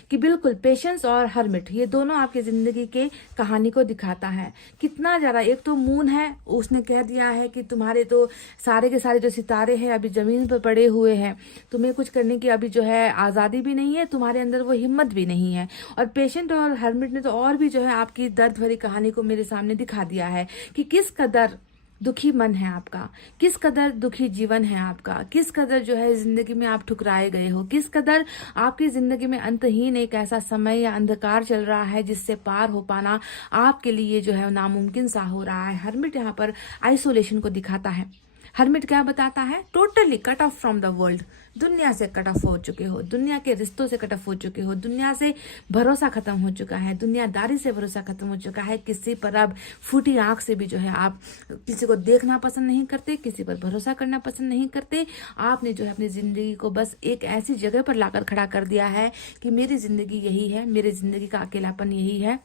कि बिल्कुल पेशेंस और हरमिट, ये दोनों आपकी जिंदगी के कहानी को दिखाता है। कितना ज्यादा, एक तो मून है, उसने कह दिया है कि तुम्हारे तो सारे के सारे जो सितारे हैं अभी जमीन पर पड़े हुए हैं, तुम्हें कुछ करने की अभी जो है आजादी भी नहीं है, तुम्हारे अंदर वो हिम्मत भी नहीं है। और पेशेंट और हरमिट ने तो और भी जो है आपकी दर्द भरी कहानी को मेरे सामने दिखा दिया है कि किस कदर दुखी मन है आपका, किस कदर दुखी जीवन है आपका, किस कदर जो है जिंदगी में आप ठुकराए गए हो, किस कदर आपकी जिंदगी में अंतहीन एक ऐसा समय या अंधकार चल रहा है जिससे पार हो पाना आपके लिए जो है नामुमकिन सा हो रहा है। हरमिट यहाँ पर आइसोलेशन को दिखाता है। हरमिट क्या बताता है? Totally cut off from the world, दुनिया से कट ऑफ हो चुके हो, दुनिया के रिश्तों से कट ऑफ हो चुके हो, दुनिया से भरोसा खत्म हो चुका है, दुनियादारी से भरोसा खत्म हो चुका है। किसी पर अब फूटी आंख से भी जो है आप किसी को देखना पसंद नहीं करते, किसी पर भरोसा करना पसंद नहीं करते। आपने जो है अपनी जिंदगी को बस एक ऐसी जगह पर लाकर खड़ा कर दिया है कि मेरी जिंदगी यही है, मेरी जिंदगी का अकेलापन यही है।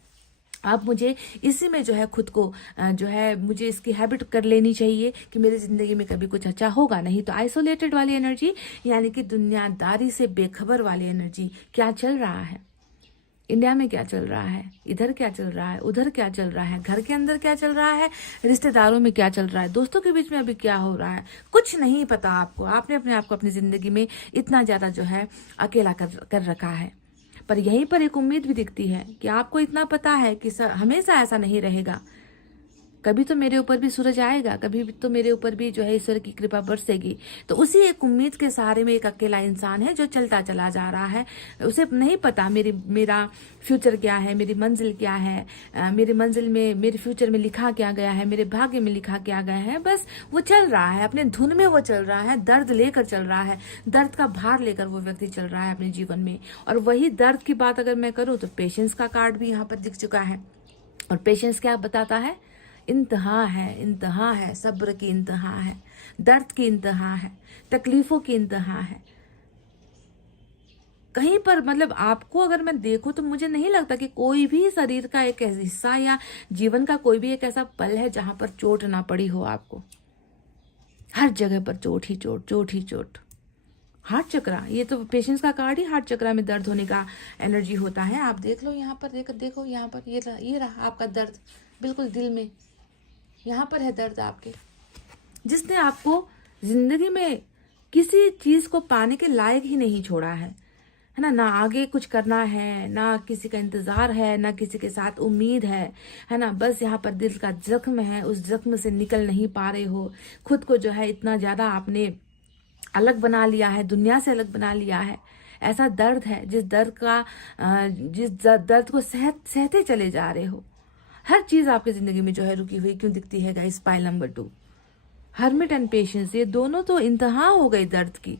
अब मुझे इसी में जो है खुद को जो है मुझे इसकी हैबिट कर लेनी चाहिए कि मेरी ज़िंदगी में कभी कुछ अच्छा होगा नहीं। तो आइसोलेटेड वाली एनर्जी यानी कि दुनियादारी से बेखबर वाली एनर्जी, क्या चल रहा है इंडिया में, क्या चल रहा है इधर, क्या चल रहा है उधर, क्या चल रहा है घर के अंदर, क्या चल रहा है रिश्तेदारों में, क्या चल रहा है दोस्तों के बीच में, अभी क्या हो रहा है, कुछ नहीं पता आपको। आपने अपने आप को अपनी ज़िंदगी में इतना ज़्यादा जो है अकेला कर रखा है। पर यहीं पर एक उम्मीद भी दिखती है कि आपको इतना पता है कि हमेशा ऐसा नहीं रहेगा, कभी तो मेरे ऊपर भी सूरज आएगा, कभी तो मेरे ऊपर भी जो है ईश्वर की कृपा बरसेगी। तो उसी एक उम्मीद के सहारे में एक अकेला इंसान है जो चलता चला जा रहा है। उसे नहीं पता मेरा फ्यूचर क्या है, मेरी मंजिल क्या है, मेरी मंजिल में, मेरे फ्यूचर में लिखा क्या गया है, मेरे भाग्य में लिखा क्या गया है। बस वो चल रहा है अपने धुन में, वो चल रहा है, दर्द लेकर चल रहा है, दर्द का भार लेकर वो व्यक्ति चल रहा है अपने जीवन में। और वही दर्द की बात अगर मैं करूँ तो पेशेंस का कार्ड भी यहाँ पर दिख चुका है। और पेशेंस क्या बताता है? इंतहा है, इंतहा है, सब्र की इंतहा है, दर्द की इंतहा है, तकलीफों की इंतहा है। कहीं पर मतलब आपको अगर मैं देखूं तो मुझे नहीं लगता कि कोई भी शरीर का एक हिस्सा या जीवन का कोई भी एक ऐसा पल है जहां पर चोट ना पड़ी हो आपको। हर जगह पर चोट ही चोट, चोट ही चोट। हार्ट चक्रा, ये तो पेशेंस का कार्ड ही हार्ट चक्रा में दर्द होने का एनर्जी होता है। आप देख लो यहाँ पर, देखो यहाँ पर, ये रहा आपका दर्द बिल्कुल दिल में, यहाँ पर है दर्द आपके, जिसने आपको जिंदगी में किसी चीज को पाने के लायक ही नहीं छोड़ा है ना। ना आगे कुछ करना है, ना किसी का इंतजार है, ना किसी के साथ उम्मीद है ना। बस यहाँ पर दिल का जख्म है, उस जख्म से निकल नहीं पा रहे हो। खुद को जो है इतना ज्यादा आपने अलग बना लिया है, दुनिया से अलग बना लिया है। ऐसा दर्द है जिस दर्द को सहते चले जा रहे हो। हर चीज आपकी जिंदगी में जो है रुकी हुई क्यों दिखती है guys? Pile number 2, hermit and patience, ये दोनों तो इंतहा हो गई दर्द की।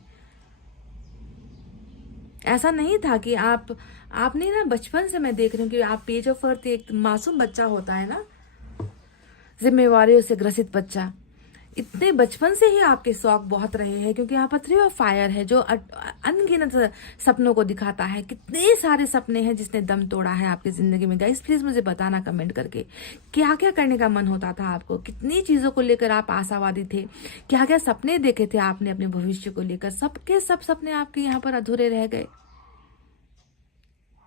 ऐसा नहीं था कि आपने ना बचपन से, मैं देख रही हूँ कि आप पेज ऑफ अर्थ, एक मासूम बच्चा होता है ना, जिम्मेवारियों से ग्रसित बच्चा, इतने बचपन से ही आपके शौक बहुत रहे हैं। क्योंकि यहाँ पर 3 ऑफ फायर है जो अनगिनत सपनों को दिखाता है। कितने सारे सपने हैं जिसने दम तोड़ा है आपकी जिंदगी में गाइस? प्लीज मुझे बताना कमेंट करके, क्या क्या करने का मन होता था आपको, कितनी चीजों को लेकर आप आशावादी थे, क्या क्या सपने देखे थे आपने अपने भविष्य को लेकर। सबके सब सपने आपके यहाँ पर अधूरे रह गए,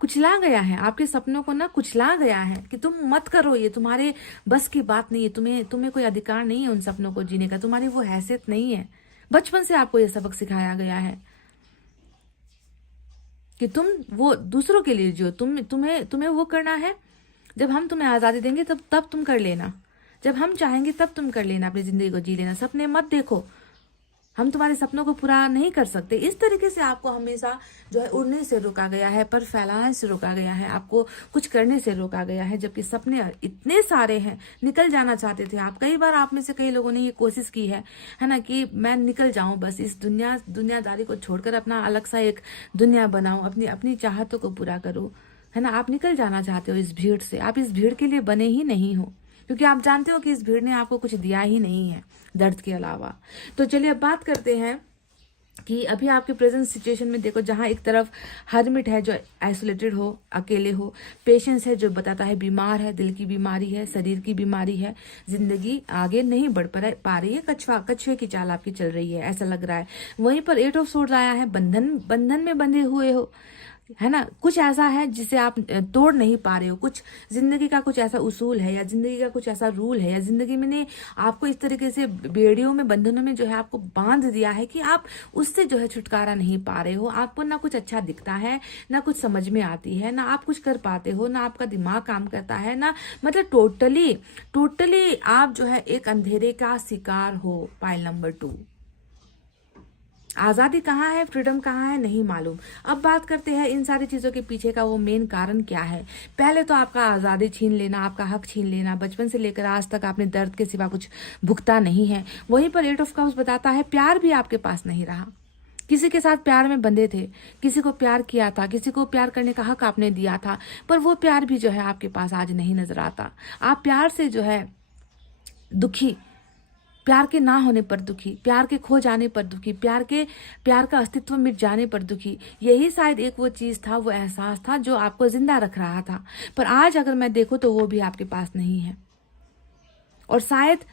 कुचला गया है आपके सपनों को ना, कुचला गया है कि तुम मत करो, ये तुम्हारे बस की बात नहीं है, तुम्हें कोई अधिकार नहीं है उन सपनों को जीने का, तुम्हारी वो हैसियत नहीं है। बचपन से आपको ये सबक सिखाया गया है कि तुम वो दूसरों के लिए जियो, तुम्हें वो करना है। जब हम तुम्हें आजादी देंगे तब तुम कर लेना, जब हम चाहेंगे तब तुम कर लेना, अपनी जिंदगी को जी लेना। सपने मत देखो, हम तुम्हारे सपनों को पूरा नहीं कर सकते। इस तरीके से आपको हमेशा जो है उड़ने से रोका गया है, पर फैलाने से रोका गया है, आपको कुछ करने से रोका गया है। जबकि सपने इतने सारे हैं, निकल जाना चाहते थे आप। कई बार आप में से कई लोगों ने ये कोशिश की है ना, कि मैं निकल जाऊं, बस इस दुनियादारी को छोड़कर अपना अलग सा एक दुनिया बनाऊं, अपनी चाहतों को पूरा करूं, है ना। आप निकल जाना चाहते हो इस भीड़ से। आप इस भीड़ के लिए बने ही नहीं हो, क्योंकि आप जानते हो कि इस भीड़ ने आपको कुछ दिया ही नहीं है दर्द के अलावा। तो चलिए अब बात करते हैं कि अभी आपके प्रेजेंट सिचुएशन में देखो, जहां एक तरफ हर्मिट है जो आइसोलेटेड हो, अकेले हो, पेशेंस है जो बताता है बीमार है, दिल की बीमारी है, शरीर की बीमारी है, जिंदगी आगे नहीं बढ़ पा रही है, कछुए की चाल आपकी चल रही है, ऐसा लग रहा है। वहीं पर 8 ऑफ सोर्ड्स आया है, बंधन में बंधे हुए हो, है ना। कुछ ऐसा है जिसे आप तोड़ नहीं पा रहे हो, कुछ जिंदगी का कुछ ऐसा उसूल है, या जिंदगी का कुछ ऐसा रूल है, या जिंदगी में ने आपको इस तरीके से बेड़ियों में, बंधनों में जो है आपको बांध दिया है कि आप उससे जो है छुटकारा नहीं पा रहे हो। आपको ना कुछ अच्छा दिखता है, ना कुछ समझ में आती है, ना आप कुछ कर पाते हो, ना आपका दिमाग काम करता है, ना मतलब टोटली आप जो है एक अंधेरे का शिकार हो। पाइल नंबर 2, आजादी कहाँ है, फ्रीडम कहाँ है, नहीं मालूम। अब बात करते हैं इन सारी चीजों के पीछे का वो मेन कारण क्या है। पहले तो आपका आजादी छीन लेना, आपका हक छीन लेना। बचपन से लेकर आज तक आपने दर्द के सिवा कुछ भुगता नहीं है। वहीं पर 8 ऑफ कप्स बताता है प्यार भी आपके पास नहीं रहा। किसी के साथ प्यार में बंधे थे, किसी को प्यार किया था, किसी को प्यार करने का हक आपने दिया था, पर वो प्यार भी जो है आपके पास आज नहीं नजर आता। आप प्यार से जो है दुखी, प्यार के ना होने पर दुखी, प्यार के खो जाने पर दुखी, प्यार का अस्तित्व मिट जाने पर दुखी। यही शायद एक वो चीज था, वो एहसास था जो आपको जिंदा रख रहा था। पर आज अगर मैं देखूं तो वो भी आपके पास नहीं है। और शायद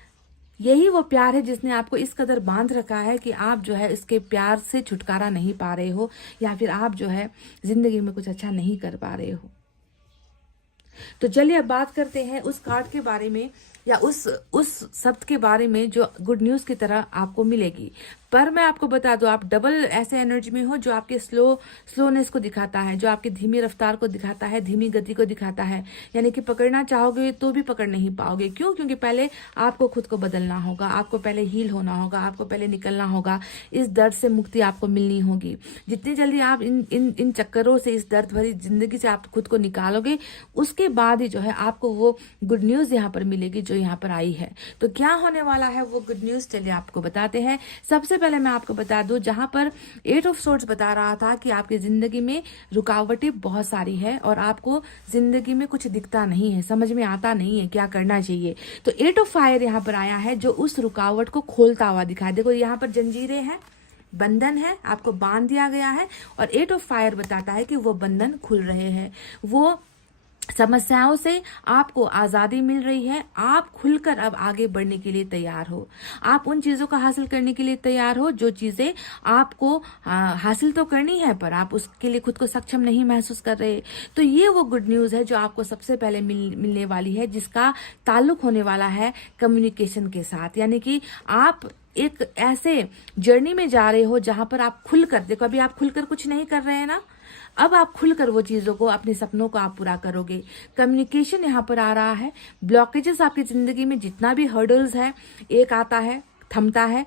यही वो प्यार है जिसने आपको इस कदर बांध रखा है कि आप जो है इसके प्यार से छुटकारा नहीं पा रहे हो, या फिर आप जो है जिंदगी में कुछ अच्छा नहीं कर पा रहे हो। तो चलिए अब बात करते हैं उस कार्ड के बारे में, या उस शब्द के बारे में जो गुड न्यूज की तरह आपको मिलेगी। पर मैं आपको बता दूं, आप डबल ऐसे एनर्जी में हो जो आपके स्लोनेस को दिखाता है, जो आपकी धीमी रफ्तार को दिखाता है, धीमी गति को दिखाता है। यानी कि पकड़ना चाहोगे तो भी पकड़ नहीं पाओगे। क्यों? क्योंकि पहले आपको खुद को बदलना होगा, आपको पहले हील होना होगा, आपको पहले निकलना होगा, इस दर्द से मुक्ति आपको मिलनी होगी। जितनी जल्दी आप इन चक्करों से, इस दर्द भरी जिंदगी से आप खुद को निकालोगे, उसके बाद ही जो है आपको वो गुड न्यूज यहाँ पर मिलेगी जो यहाँ पर आई है। तो क्या होने वाला है वो गुड न्यूज, चलिए आपको बताते हैं। सबसे पहले मैं आपको बता दूं, जहां पर 8 ऑफ सोर्ड्स बता रहा था कि आपकी जिंदगी में रुकावटें बहुत सारी है और आपको जिंदगी में कुछ दिखता नहीं है, समझ में आता नहीं है क्या करना चाहिए। तो 8 ऑफ फायर यहाँ पर आया है जो उस रुकावट को खोलता हुआ दिखाई। देखो यहाँ पर जंजीरें हैं, बंधन है, आपको बांध दिया गया है, और 8 ऑफ फायर बताता है कि वो बंधन खुल रहे हैं, वो समस्याओं से आपको आजादी मिल रही है। आप खुलकर अब आगे बढ़ने के लिए तैयार हो, आप उन चीजों का हासिल करने के लिए तैयार हो जो चीजें आपको हासिल तो करनी है पर आप उसके लिए खुद को सक्षम नहीं महसूस कर रहे। तो ये वो गुड न्यूज है जो आपको सबसे पहले मिलने वाली है, जिसका ताल्लुक होने वाला है कम्युनिकेशन के साथ। यानी कि आप एक ऐसे जर्नी में जा रहे हो जहां पर आप खुलकर, देखो अभी आप खुलकर कुछ नहीं कर रहे हैं ना, अब आप खुलकर वो चीजों को, अपने सपनों को आप पूरा करोगे। कम्युनिकेशन यहाँ पर आ रहा है। ब्लॉकेजेस आपकी जिंदगी में जितना भी हर्डल्स है, एक आता है, थमता है,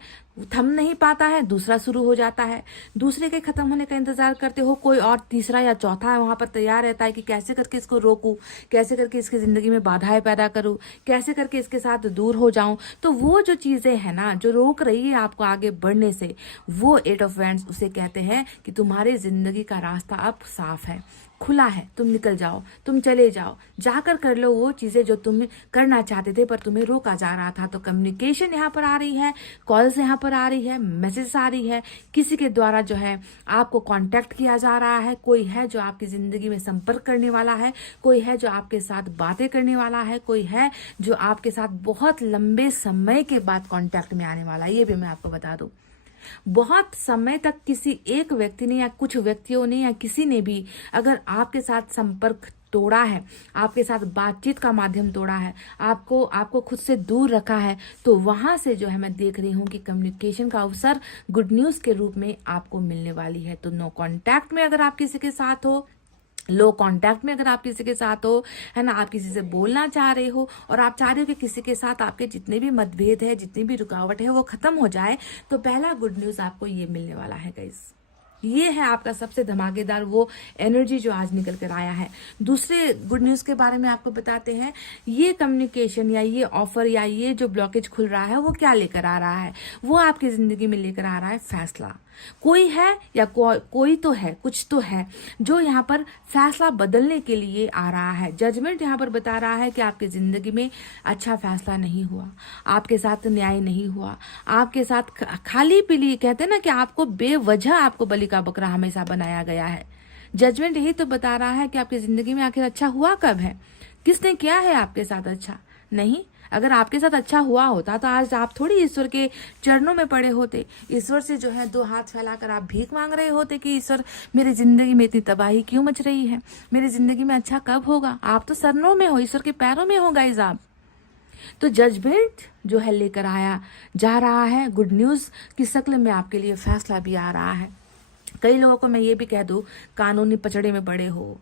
थम नहीं पाता है, दूसरा शुरू हो जाता है, दूसरे के खत्म होने का इंतजार करते हो, कोई और तीसरा या चौथा वहां पर तैयार रहता है कि कैसे करके इसको रोकूं, कैसे करके इसकी जिंदगी में बाधाएं पैदा करूं, कैसे करके इसके साथ दूर हो जाऊं। तो वो जो चीजें है ना जो रोक रही है आपको आगे बढ़ने से, वो 8 ऑफ वैंड्स उसे कहते हैं कि तुम्हारी जिंदगी का रास्ता अब साफ है, खुला है, तुम निकल जाओ, तुम चले जाओ, जाकर कर लो वो चीजें जो तुम करना चाहते थे पर तुम्हें रोका जा रहा था। तो कम्युनिकेशन यहाँ पर आ रही है, कॉल्स यहाँ पर आ रही है, मैसेज आ रही है, किसी के द्वारा जो है आपको कांटेक्ट किया जा रहा है, कोई है जो आपकी जिंदगी में संपर्क करने वाला है, कोई है जो आपके साथ बातें करने वाला है, कोई है जो आपके साथ बहुत लंबे समय के बाद कांटेक्ट में आने वाला है। ये भी मैं आपको बता दूं, बहुत समय तक किसी एक व्यक्ति ने या कुछ व्यक्तियों ने या किसी ने भी अगर आपके साथ संपर्क तोड़ा है, आपके साथ बातचीत का माध्यम तोड़ा है, आपको खुद से दूर रखा है, तो वहां से जो है मैं देख रही हूं कि कम्युनिकेशन का अवसर गुड न्यूज के रूप में आपको मिलने वाली है। तो नो कांटेक्ट में अगर आप किसी के साथ हो, लो कांटेक्ट में अगर आप किसी के साथ हो, है ना, आप किसी से बोलना चाह रहे हो और आप चाह रहे हो कि किसी के साथ आपके जितने भी मतभेद है, जितनी भी रुकावट है वो खत्म हो जाए, तो पहला गुड न्यूज आपको ये मिलने वाला है गाइस। ये है आपका सबसे धमाकेदार वो एनर्जी जो आज निकल कर आया है। दूसरे गुड न्यूज के बारे में आपको बताते हैं। ये कम्युनिकेशन या ये ऑफर या ये जो ब्लॉकेज खुल रहा है वो क्या लेकर आ रहा है, वो आपकी जिंदगी में लेकर आ रहा है फैसला। कोई है या कोई तो है, कुछ तो है जो यहाँ पर फैसला बदलने के लिए आ रहा है। जजमेंट यहाँ पर बता रहा है कि आपकी जिंदगी में अच्छा फैसला नहीं हुआ, आपके साथ न्याय नहीं हुआ, आपके साथ खाली पीली, कहते हैं ना कि आपको बेवजह आपको बलि का बकरा हमेशा बनाया गया है। जजमेंट यही तो बता रहा है कि आपकी जिंदगी में आखिर अच्छा हुआ कब है, किसने किया है आपके साथ अच्छा। नहीं, अगर आपके साथ अच्छा हुआ होता तो आज आप थोड़ी ईश्वर के चरणों में पड़े होते, ईश्वर से जो है 2 हाथ फैलाकर आप भीख मांग रहे होते कि ईश्वर मेरी जिंदगी में इतनी तबाही क्यों मच रही है, मेरी जिंदगी में अच्छा कब होगा। आप तो शरणों में हो, ईश्वर के पैरों में हो गाइस आप। तो जजमेंट जो है लेकर आया जा रहा है, गुड न्यूज की शक्ल में आपके लिए फैसला भी आ रहा है। कई लोगों को मैं ये भी कह दूं, कानूनी पचड़े में पड़े हो,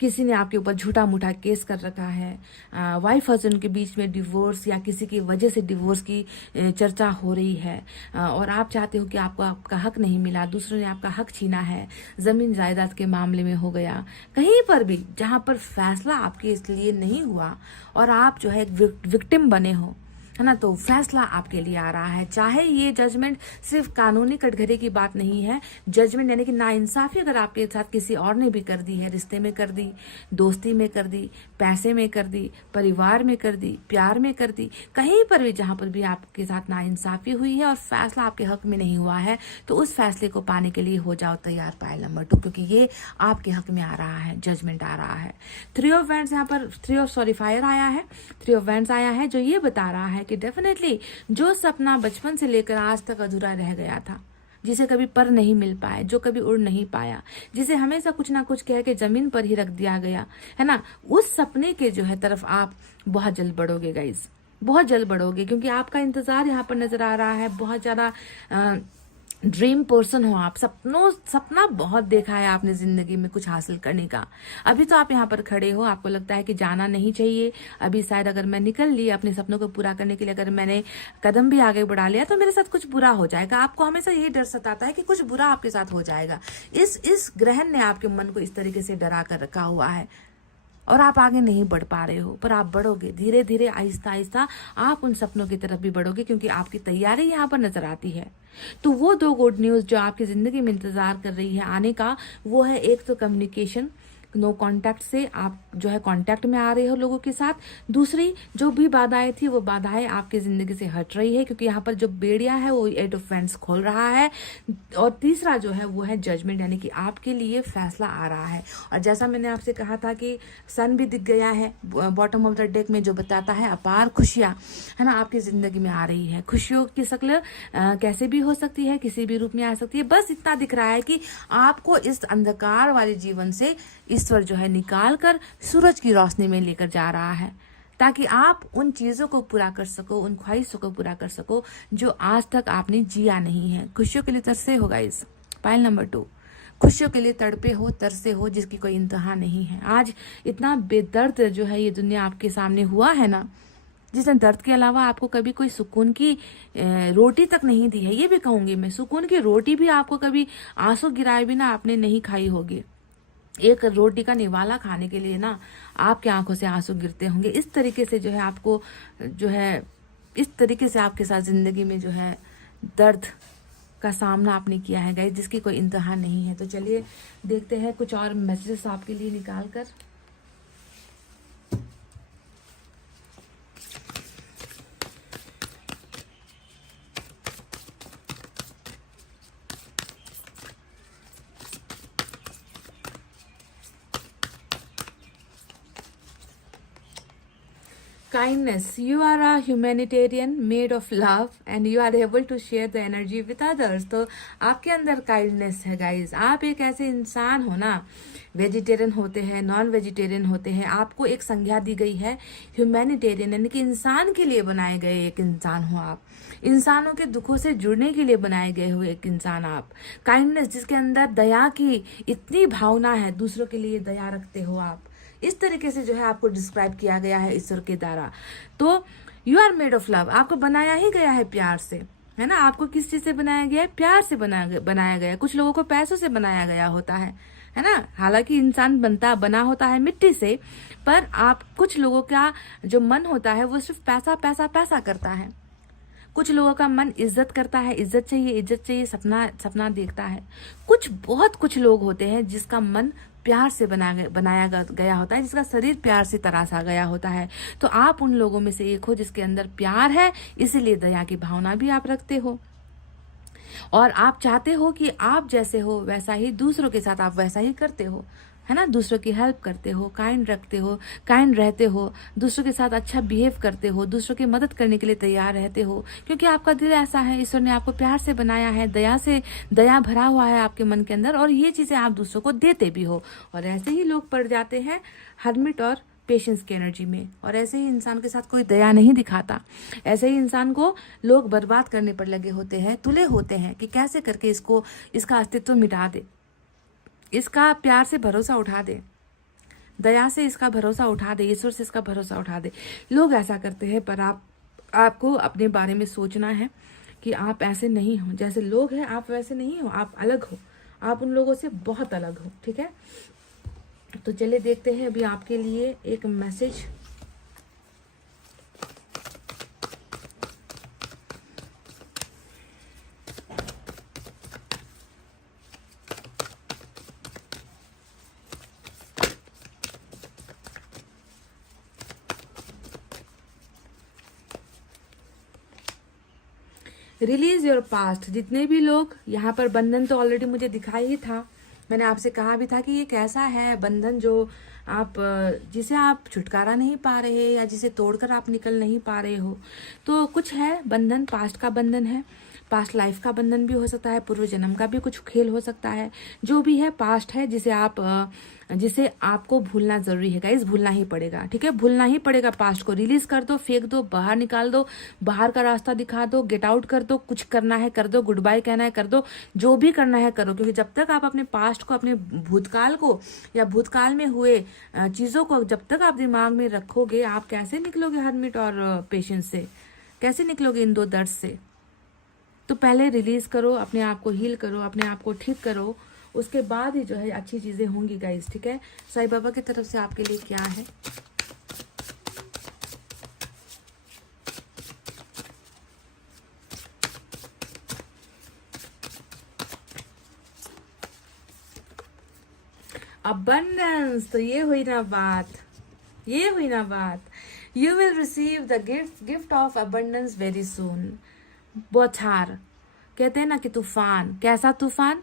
किसी ने आपके ऊपर झूठा मूठा केस कर रखा है, वाइफ हस्बैंड के बीच में डिवोर्स या किसी की वजह से डिवोर्स की चर्चा हो रही है, और आप चाहते हो कि आपको आपका हक नहीं मिला, दूसरों ने आपका हक छीना है, जमीन जायदाद के मामले में हो गया, कहीं पर भी जहां पर फैसला आपके इसलिए नहीं हुआ और आप जो है विक्टिम बने हो, है ना। तो फैसला आपके लिए आ रहा है। चाहे ये जजमेंट सिर्फ कानूनी कटघरे की बात नहीं है, जजमेंट यानी कि नाइंसाफी अगर आपके साथ किसी और ने भी कर दी है, रिश्ते में कर दी, दोस्ती में कर दी, पैसे में कर दी, परिवार में कर दी, प्यार में कर दी, कहीं पर भी जहां पर भी आपके साथ नाइंसाफी हुई है और फैसला आपके हक में नहीं हुआ है, तो उस फैसले को पाने के लिए हो जाओ तैयार पायल नंबर 2, क्योंकि ये आपके हक में आ रहा है, जजमेंट आ रहा है। 3 ऑफ वैंड्स यहाँ पर फायर आया है, 3 ऑफ वैंड्स आया है, जो ये बता रहा है कि डेफिनेटली जो सपना बचपन से लेकर आज तक अधूरा रह गया था, जिसे कभी पर नहीं मिल पाया, जो कभी उड़ नहीं पाया, जिसे हमेशा कुछ ना कुछ कह के जमीन पर ही रख दिया गया है ना, उस सपने के जो है तरफ आप बहुत जल्द बढ़ोगे गाइज, बहुत जल्द बढ़ोगे, क्योंकि आपका इंतजार यहाँ पर नजर आ रहा है। बहुत ज्यादा ड्रीम पर्सन हो आप, सपना बहुत देखा है आपने जिंदगी में कुछ हासिल करने का। अभी तो आप यहाँ पर खड़े हो, आपको लगता है कि जाना नहीं चाहिए, अभी शायद अगर मैं निकल ली अपने सपनों को पूरा करने के लिए, अगर मैंने कदम भी आगे बढ़ा लिया तो मेरे साथ कुछ बुरा हो जाएगा। आपको हमेशा यही डर सताता है कि कुछ बुरा आपके साथ हो जाएगा। इस ग्रहण ने आपके मन को इस तरीके से डरा कर रखा हुआ है और आप आगे नहीं बढ़ पा रहे हो, पर आप बढ़ोगे धीरे धीरे, आहिस्ता आहिस्ता आप उन सपनों की तरफ भी बढ़ोगे, क्योंकि आपकी तैयारी यहाँ पर नजर आती है। तो वो 2 गुड न्यूज जो आपकी जिंदगी में इंतजार कर रही है आने का, वो है एक तो कम्युनिकेशन, नो कांटेक्ट से आप जो है कांटेक्ट में आ रहे हो लोगों के साथ। दूसरी जो भी बाधाएं थी वो बाधाएं आपकी जिंदगी से हट रही है, क्योंकि यहाँ पर जो बेड़िया है वो 8 ऑफ वैंड्स खोल रहा है। और तीसरा जो है वो है जजमेंट, यानी कि आपके लिए फैसला आ रहा है। और जैसा मैंने आपसे कहा था कि सन भी दिख गया है बॉटम ऑफ द डेक में, जो बताता है अपार खुशियां है ना आपकी जिंदगी में आ रही है। खुशियों की शक्ल कैसे भी हो सकती है, किसी भी रूप में आ सकती है, बस इतना दिख रहा है कि आपको इस अंधकार वाले जीवन से ईश्वर जो है निकाल कर सूरज की रोशनी में लेकर जा रहा है, ताकि आप उन चीजों को पूरा कर सको, उन ख्वाहिशों को पूरा कर सको जो आज तक आपने जिया नहीं है। खुशियों के लिए तरसे हो गाइस, पायल नंबर 2, खुशियों के लिए तड़पे हो, तरसे हो, जिसकी कोई इंतहा नहीं है। आज इतना बेदर्द जो है ये दुनिया आपके सामने हुआ है ना, जिसने दर्द के अलावा आपको कभी कोई सुकून की रोटी तक नहीं दी है। ये भी कहूंगी मैं, सुकून की रोटी भी आपको कभी आंसू गिराए बिना आपने नहीं खाई होगी। एक रोटी का निवाला खाने के लिए ना आपकी आंखों से आंसू गिरते होंगे। इस तरीके से जो है आपको जो है, इस तरीके से आपके साथ जिंदगी में जो है दर्द का सामना आपने किया है गाइस, जिसकी कोई इंतहा नहीं है। तो चलिए देखते हैं कुछ और मैसेजेस आपके लिए निकाल कर। Kindness. You are a humanitarian made of love and you are able to share the energy with others. तो आपके अंदर काइंडनेस है गाइज। आप एक ऐसे इंसान हो ना, वेजिटेरियन होते हैं, नॉन वेजिटेरियन होते हैं, आपको एक संज्ञा दी गई है ह्यूमैनिटेरियन, यानी कि इंसान के लिए बनाए गए एक इंसान हो आप, इंसानों के दुखों से जुड़ने के लिए बनाए गए हुए एक इंसान आप। काइंडनेस, जिसके अंदर दया की इतनी भावना है, दूसरों के लिए दया रखते हो आप, इस तरीके से जो है आपको डिस्क्राइब किया गया है ईश्वर के द्वारा। तो you are made of love, आपको बनाया ही गया है प्यार से, है ना। आपको किस चीज से बनाया गया है? प्यार से बनाया गया है। कुछ लोगों को पैसों से बनाया गया होता है ना। हालांकि इंसान बना होता है मिट्टी से, पर आप कुछ लोगों का जो मन होता है वो सिर्फ पैसा पैसा पैसा करता है। कुछ लोगों का मन इज्जत करता है, इज्जत चाहिए, सपना देखता है। कुछ लोग होते हैं जिसका मन प्यार से बनाया गया होता है, जिसका शरीर प्यार से तराशा गया होता है। तो आप उन लोगों में से एक हो जिसके अंदर प्यार है, इसीलिए दया की भावना भी आप रखते हो और आप चाहते हो कि आप जैसे हो वैसा ही दूसरों के साथ आप वैसा ही करते हो, है ना। दूसरों की हेल्प करते हो, काइंड रखते हो, काइंड रहते हो, दूसरों के साथ अच्छा बिहेव करते हो, दूसरों की मदद करने के लिए तैयार रहते हो, क्योंकि आपका दिल ऐसा है। ईश्वर ने आपको प्यार से बनाया है, दया भरा हुआ है आपके मन के अंदर, और ये चीजें आप दूसरों को देते भी हो। और ऐसे ही लोग पड़ जाते हैं हर्मिट और पेशेंस की एनर्जी में, और ऐसे ही इंसान के साथ कोई दया नहीं दिखाता। ऐसे ही इंसान को लोग बर्बाद करने पर लगे होते हैं, तुले होते हैं कि कैसे करके इसका अस्तित्व मिटा दे, इसका प्यार से भरोसा उठा दे, दया से इसका भरोसा उठा दे, ईश्वर से इसका भरोसा उठा दे। लोग ऐसा करते हैं, पर आपको अपने बारे में सोचना है कि आप ऐसे नहीं हो। जैसे लोग हैं आप वैसे नहीं हो, आप अलग हो, आप उन लोगों से बहुत अलग हो, ठीक है। तो चलिए देखते हैं अभी आपके लिए एक मैसेज। Release your past. जितने भी लोग यहाँ पर बंधन तो ऑलरेडी मुझे दिखा ही था, मैंने आपसे कहा भी था कि ये कैसा है बंधन जो आप जिसे आप छुटकारा नहीं पा रहे या जिसे तोड़कर आप निकल नहीं पा रहे हो। तो कुछ है बंधन, पास्ट का बंधन है, पास्ट लाइफ का बंधन भी हो सकता है, पूर्व जन्म का भी कुछ खेल हो सकता है। जो भी है पास्ट है जिसे आपको भूलना जरूरी है गाइस, भूलना ही पड़ेगा। ठीक है, भूलना ही पड़ेगा। पास्ट को रिलीज कर दो, फेंक दो, बाहर निकाल दो, बाहर का रास्ता दिखा दो, गेट आउट कर दो। कुछ करना है कर दो, गुड बाय कहना है कर दो, जो भी करना है करो। क्योंकि जब तक आप अपने पास्ट को, अपने भूतकाल को या भूतकाल में हुए चीजों को जब तक आप दिमाग में रखोगे, आप कैसे निकलोगे हर्मिट और पेशेंस से, कैसे निकलोगे इन दो दर्द से। तो पहले रिलीज करो, अपने आप को हील करो, अपने आप को ठीक करो, उसके बाद ही जो है अच्छी चीजें होंगी गाइस। ठीक है, साईं बाबा की तरफ से आपके लिए क्या है। अबंडेंस, तो ये हुई ना बात, ये हुई ना बात। You will receive the gift of abundance very soon. बौछार, कहते हैं ना कि तूफान, कैसा तूफान,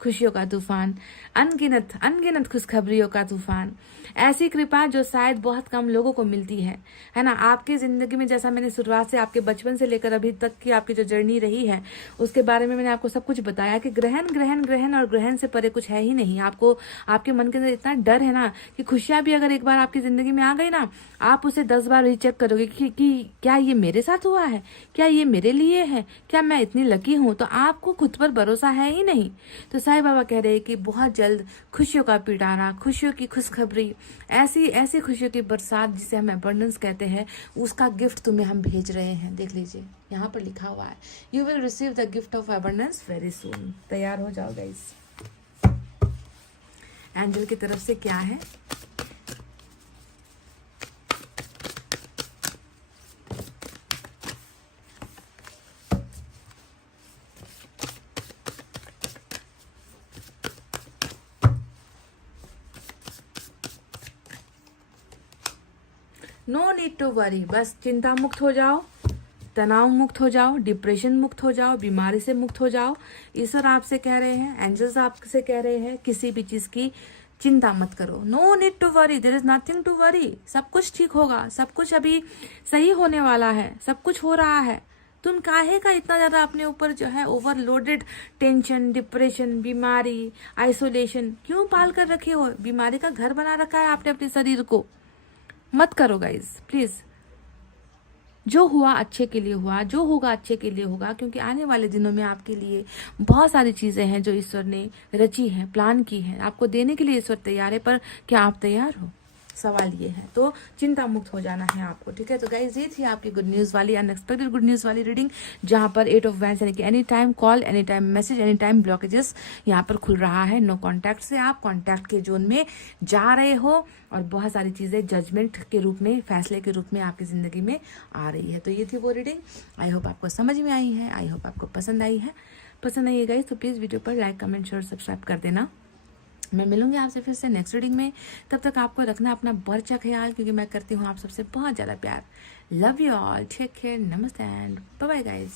खुशियों का तूफान, अनगिनत अनगिनत खुशखबरियों का तूफान। ऐसी कृपा जो शायद बहुत कम लोगों को मिलती है ना। आपकी जिंदगी में जैसा मैंने शुरुआत से, आपके बचपन से लेकर अभी तक की आपकी जो जर्नी रही है उसके बारे में मैंने आपको सब कुछ बताया कि ग्रहण ग्रहण ग्रहण और ग्रहण से परे कुछ है ही नहीं। आपको आपके मन के अंदर इतना डर है ना कि खुशियां भी अगर एक बार आपकी जिंदगी में आ गई ना, आप उसे 10 बार रीचेक करोगे कि क्या ये मेरे साथ हुआ है, क्या ये मेरे लिए है, क्या मैं इतनी लकी हूं। तो आपको खुद पर भरोसा है ही नहीं। तो साईं बाबा कह रहे हैं कि बहुत जल्द खुशियों का पिटारा, खुशियों की खुशखबरी, ऐसी ऐसी खुशियों की बरसात जिसे हम अबंडेंस कहते हैं, उसका गिफ्ट तुम्हें हम भेज रहे हैं। देख लीजिए यहाँ पर लिखा हुआ है, you will receive the gift of abundance very soon. तैयार हो जाओ गाइस। एंजल की तरफ से क्या है। नो नीड टू वरी, बस चिंता मुक्त हो जाओ, तनाव मुक्त हो जाओ, डिप्रेशन मुक्त हो जाओ, बीमारी से मुक्त हो जाओ। ईश्वर आपसे कह रहे हैं, एंजल्स आपसे कह रहे हैं, किसी भी चीज की चिंता मत करो। No need to worry, there is nothing to worry. सब कुछ ठीक होगा, सब कुछ अभी सही होने वाला है, सब कुछ हो रहा है। तुम काहे का इतना ज्यादा अपने ऊपर जो है ओवरलोडेड टेंशन, डिप्रेशन, बीमारी, आइसोलेशन क्यों पाल कर रखे हो। बीमारी का घर बना रखा है आपने अपने शरीर को। मत करो गाइज प्लीज। जो हुआ अच्छे के लिए हुआ, जो होगा अच्छे के लिए होगा। क्योंकि आने वाले दिनों में आपके लिए बहुत सारी चीजें हैं जो ईश्वर ने रची हैं, प्लान की हैं, आपको देने के लिए ईश्वर तैयार है। पर क्या आप तैयार हो, सवाल ये है। तो चिंता मुक्त हो जाना है आपको। ठीक है, तो गाइज ये थी आपकी गुड न्यूज वाली, अनएक्सपेक्टेड गुड न्यूज वाली रीडिंग, जहां पर 8 ऑफ वैंड्स यानी कि any time call, any time message, any time blockages यहाँ पर खुल रहा है। नो कॉन्टैक्ट से आप कॉन्टैक्ट के जोन में जा रहे हो और बहुत सारी चीजें जजमेंट के रूप में, फैसले के रूप में आपकी जिंदगी में आ रही है। तो ये थी वो रीडिंग। आई होप आपको समझ में आई है, आई होप आपको पसंद आई है। पसंद आई है गाइज तो प्लीज वीडियो पर लाइक, कमेंट, शेयर, सब्सक्राइब कर देना। मैं मिलूंगी आपसे फिर से नेक्स्ट रीडिंग में। तब तक आपको रखना अपना बर्चा ख्याल, क्योंकि मैं करती हूँ आप सबसे बहुत ज़्यादा प्यार। Love you all, take care, नमस्ते एंड बाय बाय गाइज।